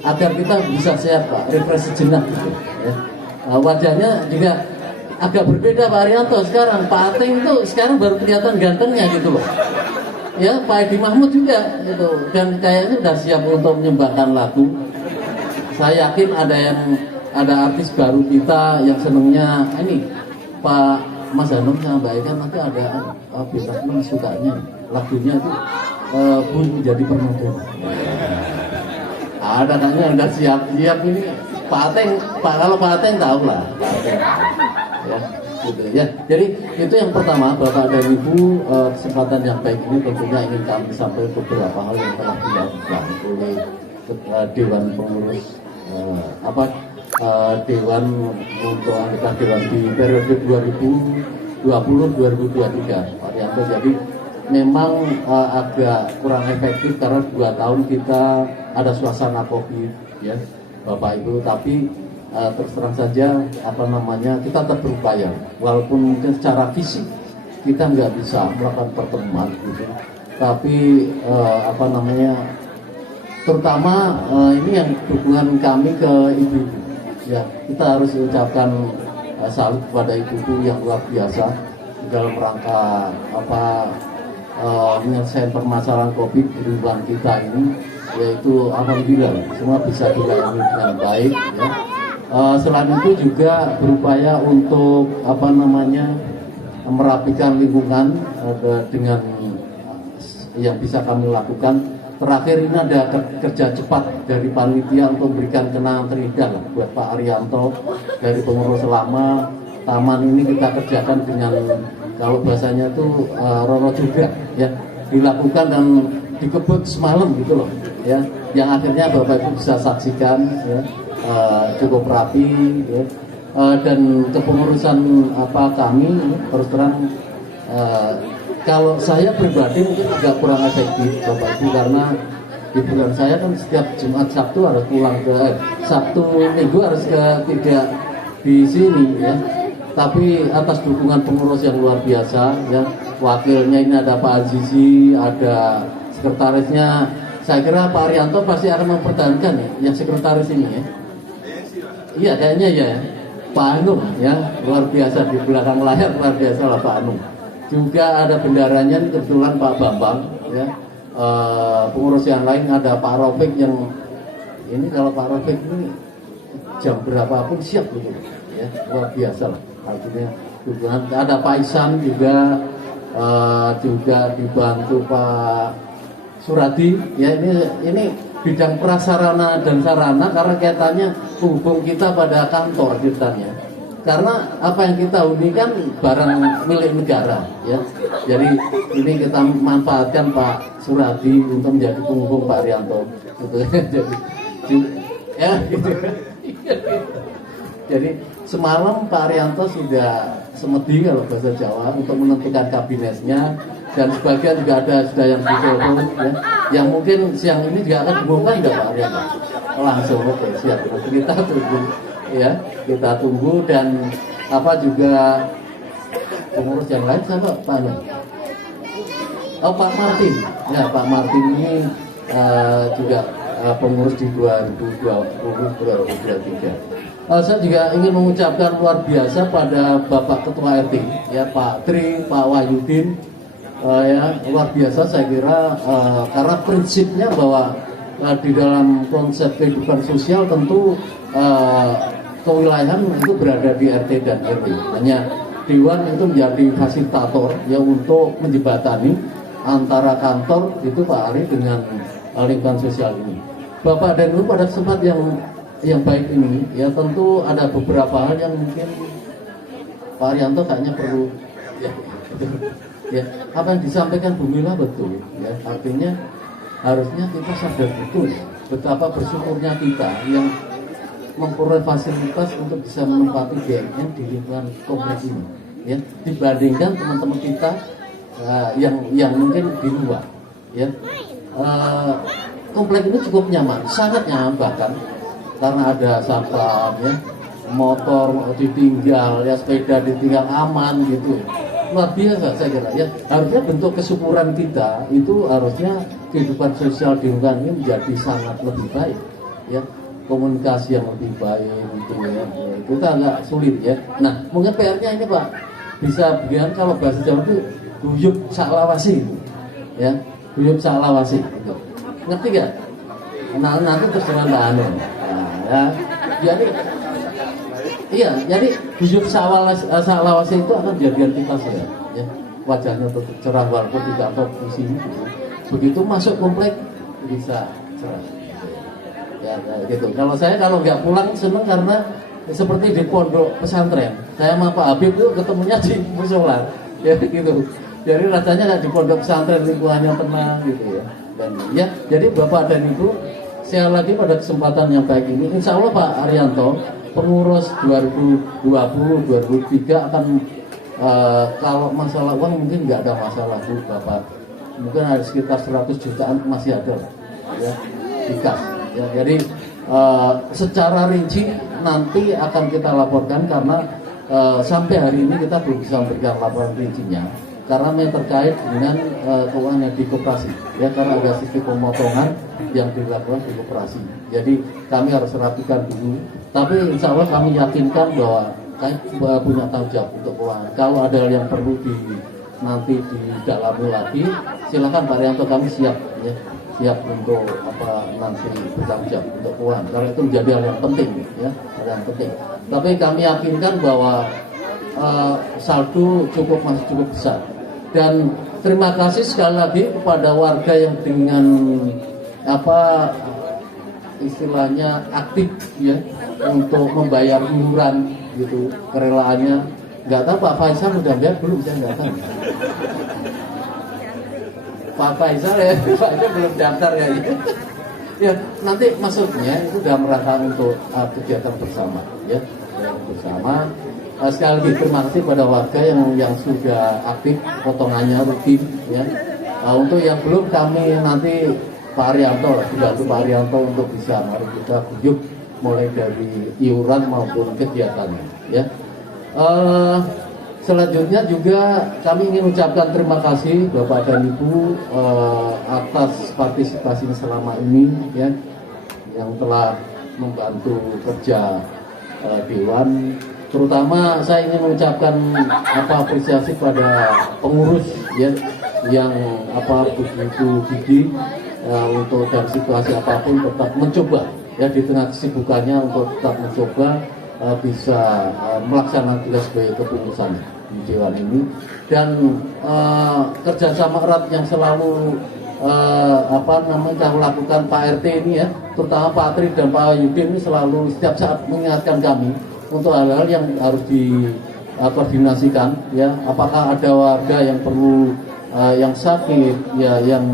agar kita bisa sehat Pak, refresh sejenak gitu ya. Wajahnya juga agak berbeda Pak Arianto sekarang. Pak Ateng itu sekarang baru kelihatan gantengnya gitu loh ya. Pak Edi Mahmud juga gitu, dan kayaknya udah siap untuk menyumbangkan lagu. Saya yakin ada artis baru kita yang senengnya ini Pak Mas Hanum sama Mbak Eka, nanti ada bisa sukanya lagunya itu pun jadi penonton. Ada kayaknya udah siap ini Pak Ateng, kalau Pak Ateng tahu lah Pak Ateng. Ya, gitu ya. Jadi itu yang pertama Bapak dan Ibu, kesempatan yang baik ini tentunya ingin kami sampaikan beberapa hal yang telah dilakukan oleh Dewan Pengurus Dewan untuk anggota Dewan di periode 2020-2023 Pak Rianto. Jadi memang agak kurang efektif karena 2 tahun kita ada suasana COVID ya Bapak Ibu, tapi terus terang saja kita tetap berupaya walaupun mungkin secara fisik kita nggak bisa melakukan pertemuan gitu, tapi terutama ini yang dukungan kami ke ibu-ibu ya, kita harus ucapkan salut kepada ibu-ibu yang luar biasa dalam rangka menyelesaikan permasalahan COVID di lingkungan kita ini, yaitu alhamdulillah semua bisa dilayani dengan baik ya. Selain itu juga berupaya untuk merapikan lingkungan dengan yang bisa kami lakukan. Terakhir ini ada kerja cepat dari panitia untuk memberikan kenangan terindah buat Pak Arianto dari pengurus lama. Taman ini kita kerjakan dengan, kalau bahasanya itu rono juga ya, dilakukan dan dikebut semalam gitu loh ya, yang akhirnya Bapak Ibu bisa saksikan ya, cukup rapi ya. Dan kepengurusan kami terus terang kalau saya pribadi mungkin agak kurang efektif Bapak Ibu, karena hiburan saya kan setiap Jumat Sabtu harus pulang ke Sabtu Minggu harus tidak di sini ya. Tapi atas dukungan pengurus yang luar biasa ya, wakilnya ini ada Pak Azizi, ada sekretarisnya. Saya kira Pak Arianto pasti akan mempertahankan ya, yang sekretaris ini ya. Iya kayaknya ya, Pak Anung ya, luar biasa di belakang layar, luar biasa lah Pak Anung. Juga ada bendaranya kebetulan Pak Bambang ya. Pengurus yang lain ada Pak Rofik yang ini, kalau Pak Rofik ini jam berapapun siap gitu ya, luar biasa lah. Artinya ada Pak Isan juga, juga dibantu Pak Suradi ya, ini bidang prasarana dan sarana karena kaitannya hubung kita pada kantor ceritanya. Karena apa yang kita huni kan barang milik negara ya. Jadi ini kita manfaatkan Pak Suradi untuk menjadi penghubung Pak Arianto gitu. Jadi ya gitu. Jadi semalam Pak Arianto sudah semedi kalau bahasa Jawa untuk menentukan kabinetnya, dan sebagian juga sudah yang ditelepon ya. Yang mungkin siang ini juga akan diumumkan enggak Pak Arianto? Langsung oke siap. Nanti kita tunggu ya, kita tunggu. Dan apa juga pengurus yang lain sama Pak Anu. Oh Pak Martin ya, Pak Martin ini juga pengurus di 2020-2023. Saya juga ingin mengucapkan luar biasa pada Bapak Ketua RT ya, Pak Tri, Pak Wahyudin ya, luar biasa saya kira karena prinsipnya bahwa di dalam konsep kehidupan sosial tentu kewilayahan itu berada di RT dan RW. Hanya Dewan itu menjadi fasilitator ya untuk menjembatani antara kantor itu Pak Ari dengan lingkungan sosial ini. Bapak dan Ibu pada kesempatan yang baik ini ya, tentu ada beberapa hal yang mungkin Pak Arianto kayaknya perlu ya, apa yang disampaikan Bu Mila betul ya, artinya harusnya kita sadar betul betapa bersyukurnya kita yang memperoleh fasilitas untuk bisa menempati BNN di lingkungan kompleks ini ya, dibandingkan teman-teman kita yang mungkin di luar ya. Kompleks ini cukup nyaman, sangat nyaman bahkan karena ada satpam ya, motor ditinggal ya, sepeda ditinggal aman gitu, luar biasa saya kira ya. Harusnya bentuk kesyukuran kita itu harusnya kehidupan sosial di lingkungan ini menjadi sangat lebih baik ya, komunikasi yang lebih baik gitu ya. Kita agak sulit ya. Nah mungkin PR-nya ini Pak bisa biar kalau bahasa Jawa itu guyub saklawasi ya, guyub saklawasi gitu. Ngerti gak? Nah nanti terus dengan Mbak Anu ya, jadi iya, jadi guyub saklawasi itu akan menjadikan kita saya ya, wajahnya tetap cerah walaupun tidak top di sini gitu. Begitu masuk komplek bisa cerah ya, gitu. Kalau saya kalau nggak pulang seneng karena seperti di pondok pesantren, saya sama Pak Habib itu ketemunya di musola ya gitu. Jadi rasanya kayak di pondok pesantren, lingkungannya tenang gitu ya. Dan ya, jadi Bapak dan Ibu, sekali lagi pada kesempatan yang baik ini, insya Allah Pak Arianto, pengurus 2020-2023 akan kalau masalah uang mungkin nggak ada masalah Bu Bapak, mungkin ada sekitar 100 jutaan masih ada ya, di kas ya. Jadi secara rinci nanti akan kita laporkan karena sampai hari ini kita belum bisa memberikan laporan rincinya karena yang terkait dengan keuangan yang di koperasi ya, karena ada sistem pemotongan yang dilakukan di koperasi. Jadi kami harus rapikan dulu, tapi insya Allah kami yakinkan bahwa kami punya tanggung jawab untuk keuangan. Kalau ada yang perlu nanti didalami lagi, silakan Pak Arianto, kami siap ya, siap untuk nanti bertanggung jawab untuk keuangan. Karena itu menjadi hal yang penting ya, hal yang penting. Tapi kami yakinkan bahwa saldo masih cukup besar. Dan terima kasih sekali lagi kepada warga yang dengan istilahnya aktif ya untuk membayar iuran gitu, kerelaannya. Nggak tahu Pak Faisal udah bayar belum, saya nggak tahu. Pak Faisal ya, Pak Faisal belum daftar ya. Ya nanti maksudnya itu dalam rangka untuk kegiatan bersama ya, bersama. Sekali lagi terima kasih pada warga yang sudah aktif, potongannya rutin ya. Untuk yang belum, kami nanti Pak Arianto, dibantu Pak Arianto untuk bisa mari kita guyup mulai dari iuran maupun kegiatannya. Ya. Selanjutnya juga kami ingin ucapkan terima kasih Bapak dan Ibu atas partisipasinya selama ini, ya, yang telah membantu kerja Dewan. Terutama saya ingin mengucapkan apresiasi pada pengurus, ya, yang begitu gigih untuk dalam situasi apapun tetap mencoba, ya, di tengah kesibukannya untuk tetap mencoba bisa melaksanakan tugas sebagai kepengurusan di Dewan ini, dan kerjasama erat yang selalu kita lakukan Pak RT ini, ya, terutama Pak Tri dan Pak Yudin ini selalu setiap saat mengingatkan kami untuk hal-hal yang harus dikoordinasikan, ya, apakah ada warga yang perlu yang sakit, ya, yang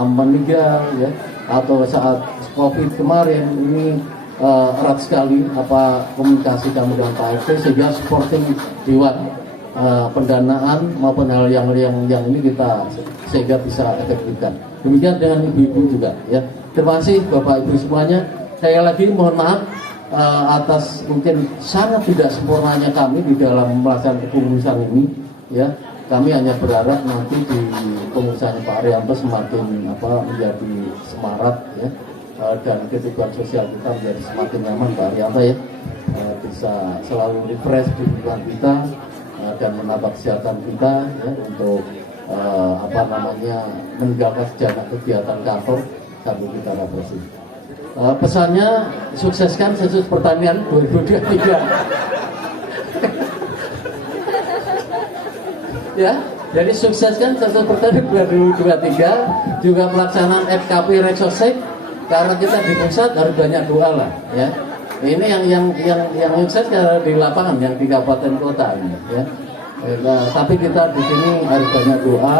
meninggal, ya, atau saat COVID kemarin ini erat sekali komunikasi kami dengan Pak RT, sehingga supporting Dewan pendanaan maupun hal yang ini kita sehingga bisa efektifkan. Demikian dengan ibu-ibu juga, ya. Terima kasih Bapak Ibu semuanya. Saya lagi mohon maaf atas mungkin sangat tidak sempurnanya kami di dalam melaksanakan kepengurusan ini, ya. Kami hanya berharap nanti di pengurusannya Pak Arianto semakin menjadi semarak, ya, dan kehidupan sosial kita menjadi semakin nyaman Pak Arianto, ya, bisa selalu refresh di lingkungan kita dan menambah kesehatan kita, ya, untuk meninggalkan sejenak kegiatan kantor sambil kita refresh. Pesannya sukseskan sensus pertanian 2023. Ya, jadi sukseskan sensus pertanian 2023, juga pelaksanaan FKP Reksosek, karena kita di pusat harus banyak doa lah, ya. Ini yang sukses di lapangan, yang di kabupaten kota ini, ya. Tapi kita di sini harus banyak doa.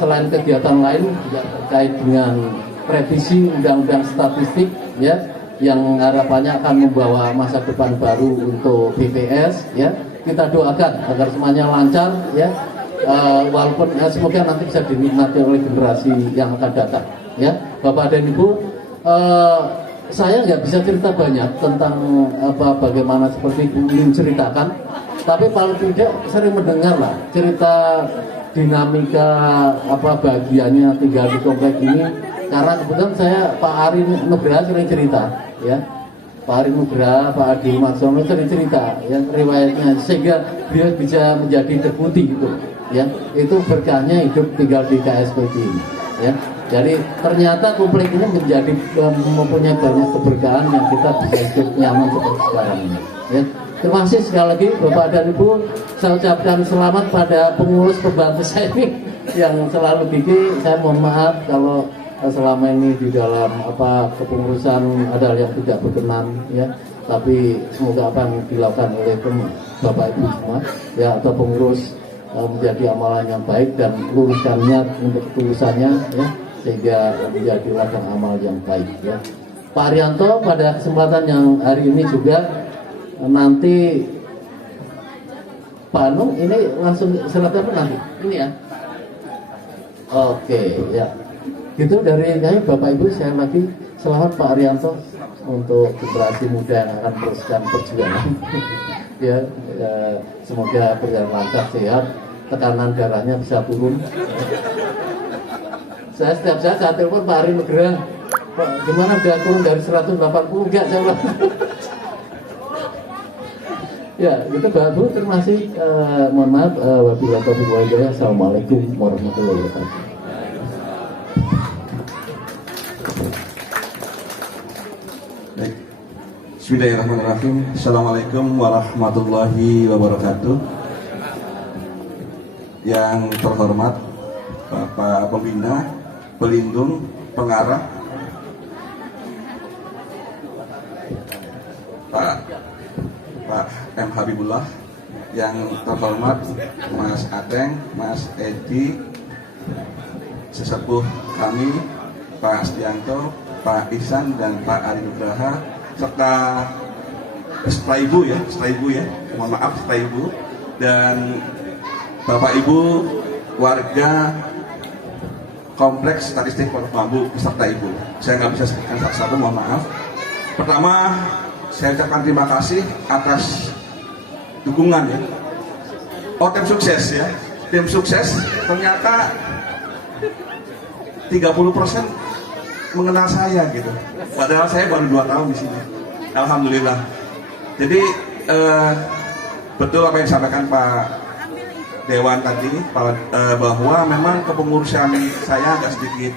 Selain kegiatan lain juga terkait dengan revisi undang-undang statistik, ya, yang harapannya akan membawa masa depan baru untuk BPS, ya. Kita doakan agar semuanya lancar, ya. Walaupun semoga nanti bisa dinikmati oleh generasi yang akan datang, ya. Bapak dan Ibu, saya nggak bisa cerita banyak tentang bagaimana seperti Ibu ingin ceritakan, tapi paling tidak sering mendengar lah cerita dinamika bagiannya tinggal di komplek ini, karena kebetulan saya Pak Ari Nugraha sering cerita, ya. Pak Ari Nugraha, Pak Adi Maksono sering cerita, ya, riwayatnya, sehingga beliau bisa menjadi deputi itu, ya. Itu berkahnya hidup tinggal di KSPD ini, ya. Jadi ternyata komplek ini mempunyai banyak keberkahan yang kita bisa hidup nyaman seperti sekarang ini, ya. Terima kasih sekali lagi Bapak dan Ibu. Saya ucapkan selamat pada pengurus pembantu saya ini yang selalu gigih. Saya mohon maaf kalau selama ini di dalam kepengurusan ada yang tidak berkenan, ya. Tapi semoga apa yang dilakukan oleh Bapak Ibu semua, ya, atau pengurus menjadi amalan yang baik dan luruskan niat untuk ketulusannya, ya, sehingga menjadi ladang amal yang baik, ya. Pak Arianto pada kesempatan yang hari ini juga nanti Pak Anung ini langsung selat apa nanti? Ini, ya. Oke, ya. Gitu dari kami Bapak Ibu, saya lagi selamat Pak Arianto untuk generasi muda yang akan teruskan perjuangan. Ya, semoga berjalan lancar, sehat, tekanan darahnya bisa turun. Saya setiap saat telepon Pak Ari Nugraha, Pak, gimana udah turun dari 180? Enggak, saya bilang. Ya, gitu Bapak Bu, terima kasih. Mohon maaf, wabillahi taufiq wal hidayah. Assalamualaikum warahmatullahi wabarakatuh. Baik. Bismillahirrahmanirrahim. Assalamualaikum warahmatullahi wabarakatuh. Yang terhormat Bapak Pembina, Pelindung, Pengarah, Pak M. Habibullah, yang terhormat Mas Ateng, Mas Edi, sesepuh kami, Pak Astianto, Pak Ihsan, dan Pak Ari Nugraha, serta setelah ibu ya, mohon maaf setelah ibu, dan Bapak Ibu warga Kompleks Statistik Pondok Bambu beserta Ibu. Saya nggak bisa sebutkan satu-satu, mohon maaf. Pertama, saya ucapkan terima kasih atas dukungan ya. Oh, tim sukses ya. Tim sukses ternyata 30% mengenal saya gitu. Padahal saya baru 2 tahun di sini. Alhamdulillah. Jadi betul apa yang disampaikan Pak Dewan tadi, bahwa memang kepengurusan saya agak sedikit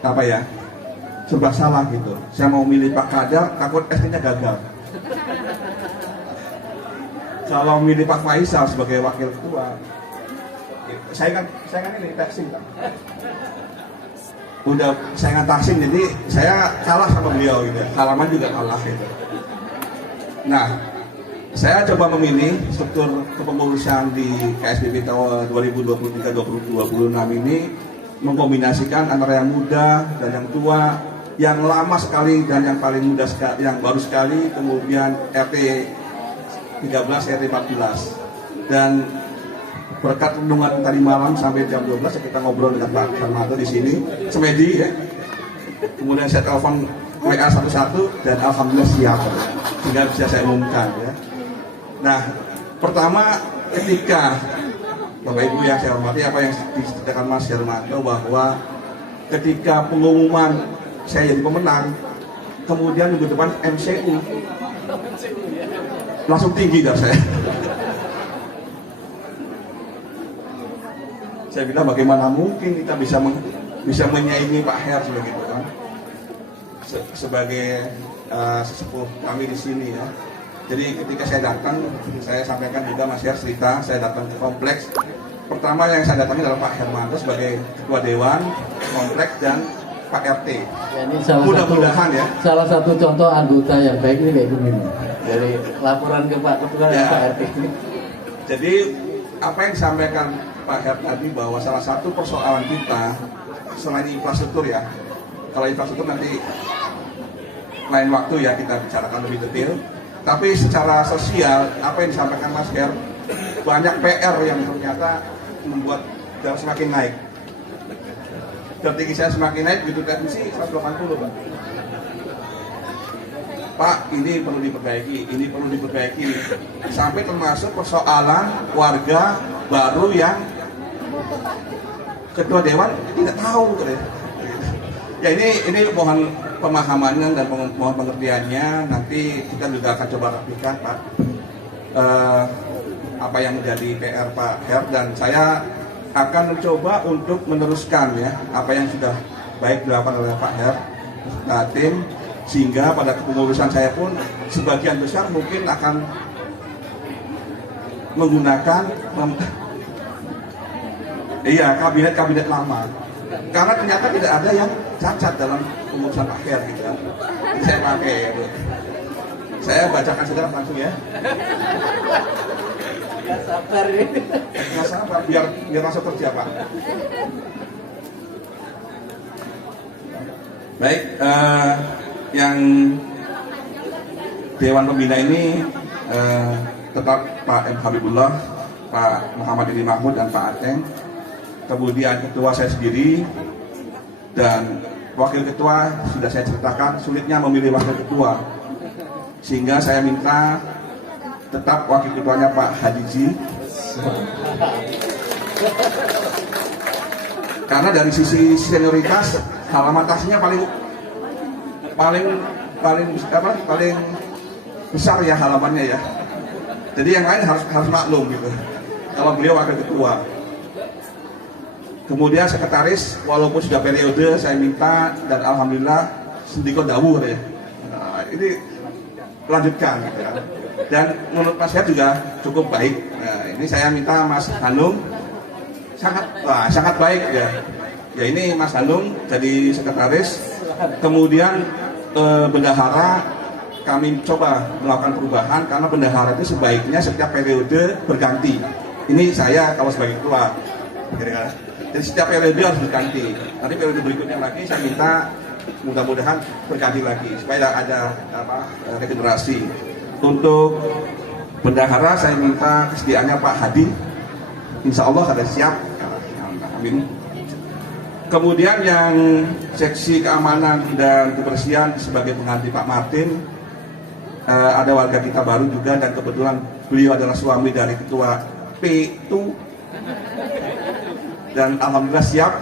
apa ya, serba salah gitu. Saya mau milih Pak Kadar, takut SD-nya gagal. Kalau milih Pak Faisal sebagai wakil ketua, saya kan ini taksim kan. Udah saya taksim, jadi saya kalah sama beliau gitu. Halaman juga kalah gitu. Nah, saya coba memilih struktur kepengurusan di KSBB tahun 2023-2026 ini mengkombinasikan antara yang muda dan yang tua, yang lama sekali dan yang paling muda sekali, yang baru sekali, kemudian RT 13, RT 14. Dan berkat renungan tadi malam sampai jam 12 kita ngobrol dengan Pak Sarmato di sini, semedi ya. Kemudian saya telepon WA satu-satu dan alhamdulillah siap, sehingga bisa saya umumkan ya. Nah, pertama ketika Bapak Ibu yang saya hormati, apa yang diceritakan Mas Hermanto, bahwa ketika pengumuman saya jadi pemenang, kemudian minggu depan MCU langsung tinggi dah saya. Saya bilang bagaimana mungkin kita bisa menyaingi Pak Her begitu kan, sebagai sesepuh kami di sini ya. Jadi ketika saya datang, saya sampaikan juga Mas Her cerita, saya datang ke kompleks. Pertama yang saya datangi adalah Pak Hermanto sebagai Ketua Dewan, kompleks, dan Pak RT. Ya, ini mudah-mudahan ya. Salah satu contoh anggota yang baik ini kayak gini. Dari laporan ke Pak Ketua dan Pak RT. Jadi apa yang disampaikan Pak Her tadi, bahwa salah satu persoalan kita selain infrastruktur ya. Kalau infrastruktur nanti lain waktu ya kita bicarakan lebih detail. Tapi secara sosial, apa yang disampaikan Mas Her, banyak PR yang ternyata membuat jalan semakin naik. Tertinggi saya semakin naik, gitu tensi 180 Pak. Pak, ini perlu diperbaiki, ini perlu diperbaiki. Sampai termasuk persoalan warga baru yang Ketua Dewan tidak tahu. Ya ini mohon pemahamannya dan mohon pengertiannya. Nanti kita juga akan coba rapikan Pak, apa yang menjadi PR Pak Her, dan saya akan mencoba untuk meneruskan ya apa yang sudah baik dilakukan oleh Pak Her tim, sehingga pada kepengurusan saya pun sebagian besar mungkin akan menggunakan kabinet lama, karena ternyata tidak ada yang cacat dalam pengurusan Pak Her gitu kan. Saya pakai gitu. Saya bacakan sekarang langsung ya. Gak sabar ya. Gak sabar, biar langsung kerja Pak. Baik, yang Dewan Pembina ini tetap Pak M. Habibullah, Pak Muhammad Edi Mahmud, dan Pak Ateng. Kemudian ketua saya sendiri, dan wakil ketua sudah saya ceritakan sulitnya memilih wakil ketua, sehingga saya minta tetap wakil ketuanya Pak Hadiji. Karena dari sisi senioritas, halaman tasnya paling besar ya halamannya ya. Jadi yang lain harus maklum gitu. Kalau beliau wakil ketua. Kemudian sekretaris, walaupun sudah periode, saya minta, dan alhamdulillah Sendiko Dawuh ya. Nah, ini lanjutkan gitu ya. Dan menurut Mas Her juga cukup baik. Nah, ini saya minta Mas Hanung, sangat baik ya. Ya ini Mas Hanung jadi sekretaris. Kemudian bendahara kami coba melakukan perubahan, karena bendahara itu sebaiknya setiap periode berganti. Ini saya kalau sebagai ketua. Jadi setiap periode harus berganti. Nanti periode berikutnya lagi saya minta mudah-mudahan berganti lagi supaya ada regenerasi. Untuk bendahara saya minta kesediaannya Pak Hadi. Insya Allah ada siap. Amin. Kemudian yang seksi keamanan dan kebersihan sebagai pengganti Pak Martin, ada warga kita baru juga, dan kebetulan beliau adalah suami dari ketua P2 dan alhamdulillah siap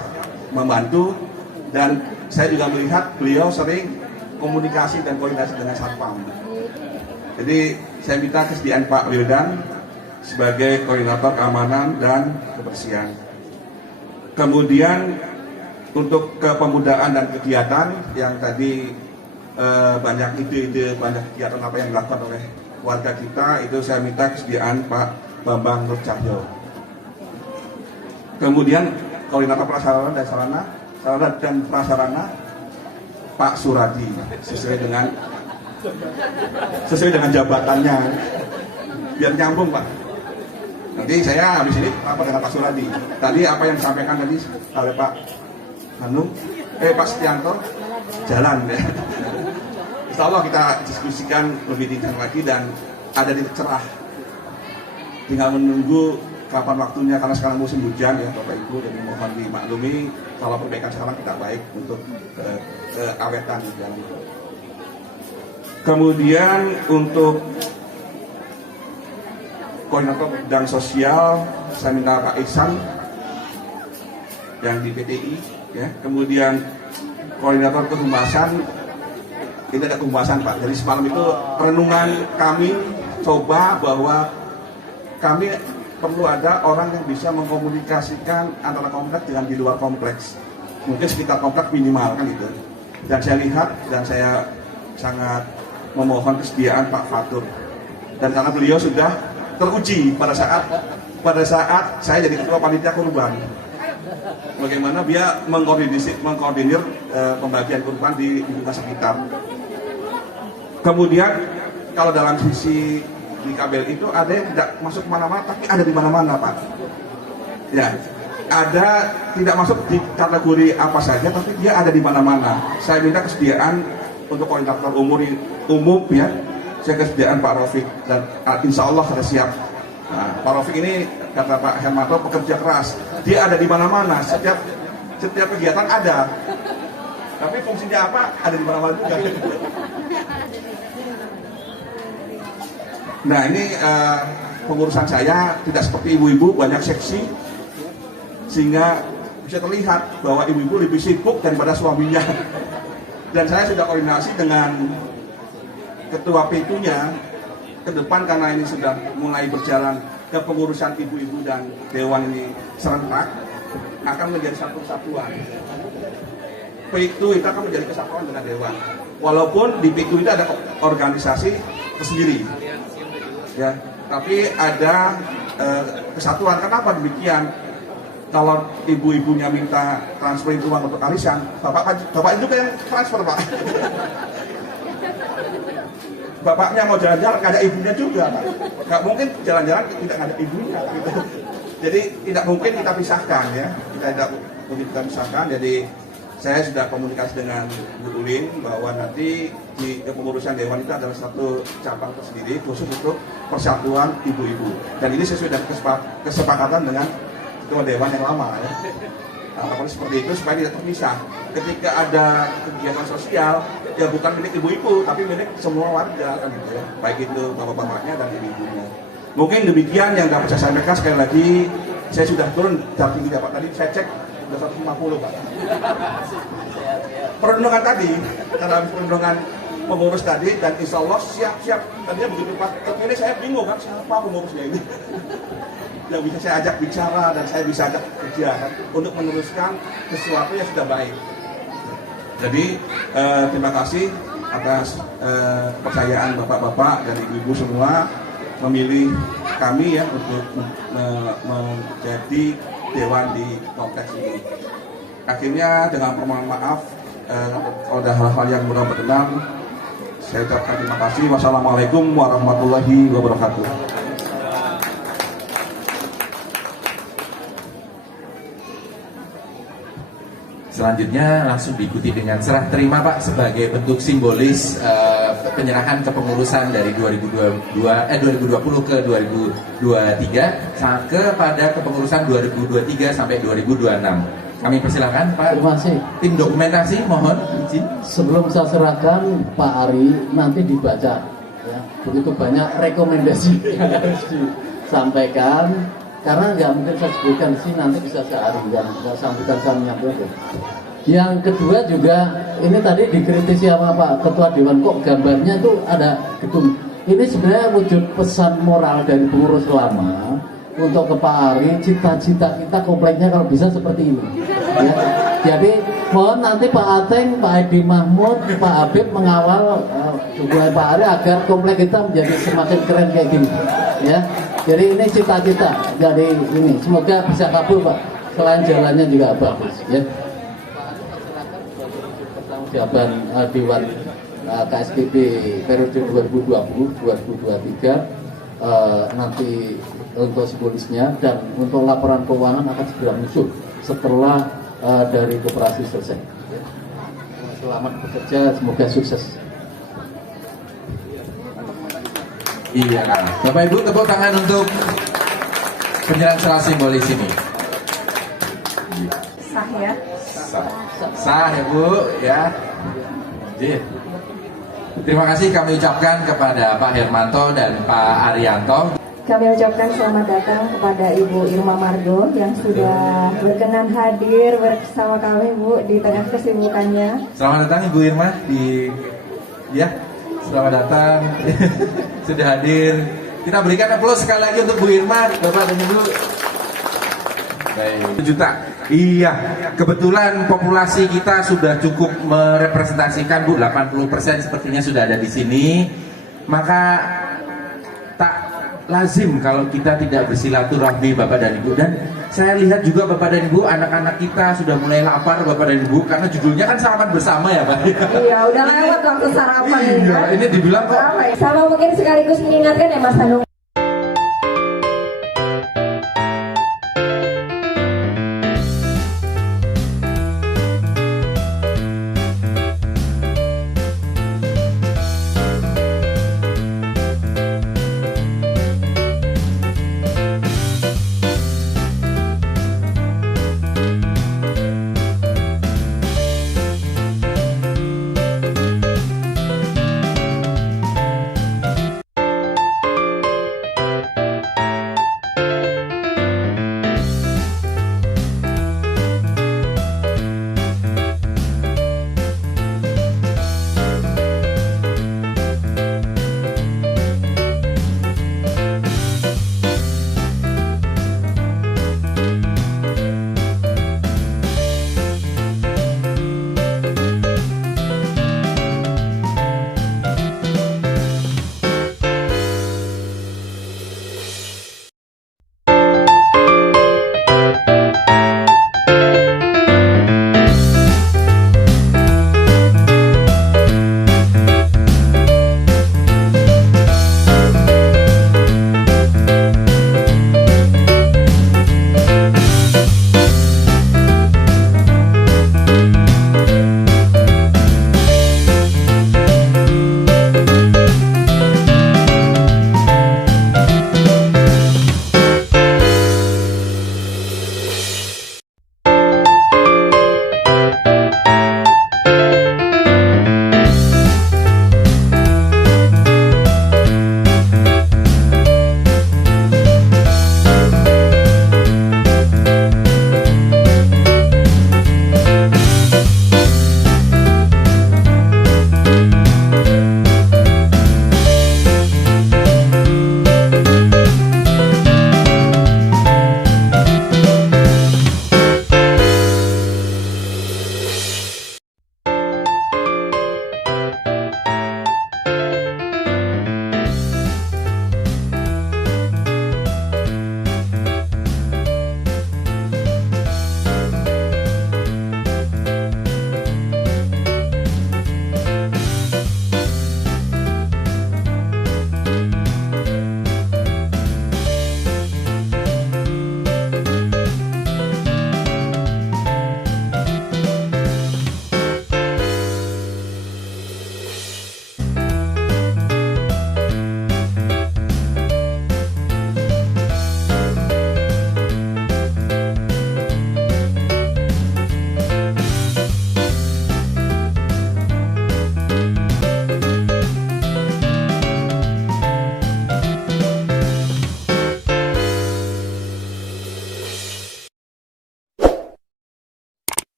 membantu, dan saya juga melihat beliau sering komunikasi dan koordinasi dengan Satpam. Jadi saya minta kesediaan Pak Wildan sebagai koordinator keamanan dan kebersihan. Kemudian untuk kepemudaan dan kegiatan yang tadi banyak ide-ide, banyak kegiatan apa yang dilakukan oleh warga kita, itu saya minta kesediaan Pak Bambang Nur Cahyo. Kemudian koordinator prasarana dan prasarana Pak Suradi, sesuai dengan jabatannya, biar nyambung Pak. Nanti saya habis ini apa dengan Pak Suradi. Tadi apa yang disampaikan tadi oleh Pak Pak Setianto jalan ya. Insya Allah kita diskusikan lebih detail lagi dan ada di cerah. Tinggal menunggu kapan waktunya, karena sekarang musim hujan ya Bapak Ibu, dan mohon dimaklumi kalau perbaikan sekarang tidak baik untuk keawetan di jalan. Kemudian untuk koordinator bidang sosial saya minta Pak Ihsan yang di PTI ya. Kemudian koordinator kehumasan, ini ada kehumasan Pak. Jadi semalam itu renungan kami coba bahwa kami perlu ada orang yang bisa mengkomunikasikan antara kompleks dengan di luar kompleks, mungkin sekitar kompleks minimal kan itu. Dan saya lihat dan saya sangat memohon kesediaan Pak Fatur, dan karena beliau sudah teruji pada saat saya jadi ketua panitia kurban, bagaimana dia mengkoordinir pembagian kurban di lingkungan sekitar. Kemudian kalau dalam sisi di KBL itu ada yang tidak masuk kemana-mana, tapi ada di mana-mana Pak. Ya, ada tidak masuk di kategori apa saja, tapi dia ada di mana-mana. Saya minta kesediaan untuk koordinator umum ya. Saya kesediaan Pak Rafiq, dan insya Allah sudah siap. Nah, Pak Rafiq ini kata Pak Hermanto pekerja keras, dia ada di mana-mana, setiap kegiatan ada. Tapi fungsinya apa? Ada di mana-mana juga. Nah ini pengurusan saya tidak seperti ibu-ibu banyak seksi, sehingga bisa terlihat bahwa ibu-ibu lebih sibuk daripada suaminya. Dan saya sudah koordinasi dengan ketua P2-nya ke depan, karena ini sudah mulai berjalan ke pengurusan ibu-ibu dan dewan ini serentak, akan menjadi satu kesatuan. P2 itu akan menjadi kesatuan dengan dewan. Walaupun di P2 itu ada organisasi tersendiri, ya, tapi ada kesatuan. Kenapa demikian? Kalau ibu-ibunya minta transferin uang untuk arisan, bapak juga yang transfer Pak. Bapaknya mau jalan-jalan, ngajak ibunya juga Pak. Nggak mungkin jalan-jalan tidak ngajak ibunya gitu. Jadi tidak mungkin kita pisahkan ya. Tidak mungkin kita pisahkan. Jadi saya sudah komunikasi dengan Bu Ulin bahwa nanti di kepengurusan dewan itu adalah satu cabang tersendiri khusus untuk persatuan ibu-ibu. Dan ini sesuai dengan kesepakatan dengan ketua dewan yang lama ya. Apalagi seperti itu supaya tidak terpisah. Ketika ada kegiatan sosial, ya bukan milik ibu-ibu, tapi milik semua warga kan gitu ya. Baik itu bapak-bapaknya dan ibu-ibunya. Mungkin demikian yang dapat saya sampaikan. Sekali lagi, saya sudah turun dari tinggi Pak. Tadi saya cek sudah 150 Pak. Perundungan tadi, karena habis perundungan pengurus tadi, dan insya Allah siap-siap. Tadinya begitu Pak terpilih, saya bingung kan siapa pengurusnya ini. Yang bisa saya ajak bicara dan saya bisa ajak kerja kan, untuk meneruskan sesuatu yang sudah baik. Jadi terima kasih atas kepercayaan bapak-bapak dan ibu-ibu semua memilih kami ya untuk menjadi dewan di kompleks ini. Akhirnya dengan permohonan maaf kalau ada hal-hal yang kurang berkenan, saya ucapkan terima kasih. Wassalamualaikum warahmatullahi wabarakatuh. Selanjutnya langsung diikuti dengan serah terima Pak sebagai bentuk simbolis penyerahan kepengurusan dari 2020 ke 2023 kepada kepengurusan 2023 sampai 2026. Kami persilahkan Pak. Terima kasih. Tim dokumentasi mohon izin. Sebelum saya serahkan Pak Ari, nanti dibaca. Ya, begitu banyak rekomendasi yang harus disampaikan. Karena nggak mungkin saya sebutkan di sini, nanti bisa saya harikan, nggak sambutan saya menyampaikan. Yang kedua juga, ini tadi dikritisi sama Pak Ketua Dewan, kok gambarnya itu ada gedung. Ini sebenarnya wujud pesan moral dari pengurus lama untuk ke Pak Ari, cita-cita kita kompleknya kalau bisa seperti ini. Ya. Jadi mohon nanti Pak Ateng, Pak Edi Mahmud, Pak Habib mengawal juga Pak Ari agar komplek kita menjadi semakin keren kayak gini. Ya. Jadi ini cita-cita. Jadi ini semoga bisa kabul Pak. Selain jalannya juga bagus. Ya. Pertanggungjawaban Dewan KSBB periode 2020-2023 nanti untuk simbolisnya dan untuk laporan keuangan akan segera muncul setelah dari koperasi selesai. Selamat bekerja, semoga sukses. Iya, Bapak Ibu tepuk tangan untuk penyerahan serah simbolis ini. Sah ya. Sah ya Bu ya. Terima kasih kami ucapkan kepada Pak Hermanto dan Pak Arianto. Kami ucapkan selamat datang kepada Ibu Irma Margo yang sudah berkenan hadir bersama kami Bu di tengah kesibukannya. Selamat datang Ibu Irma selamat datang. Sudah hadir. Kita berikan aplaus sekali lagi untuk Bu Irma, Bapak dan Ibu. Baik. Juta. Iya, kebetulan populasi kita sudah cukup merepresentasikan Bu, 80% sepertinya sudah ada di sini. Maka tak lazim kalau kita tidak bersilaturahmi Bapak dan Ibu. Dan saya lihat juga Bapak dan Ibu, anak-anak kita sudah mulai lapar Bapak dan Ibu, karena judulnya kan sarapan bersama ya Pak. Iya, udah lewat waktu sarapan ini. Iya, ini dibilang kok. Sama mungkin sekaligus mengingatkan ya Mas Hanung.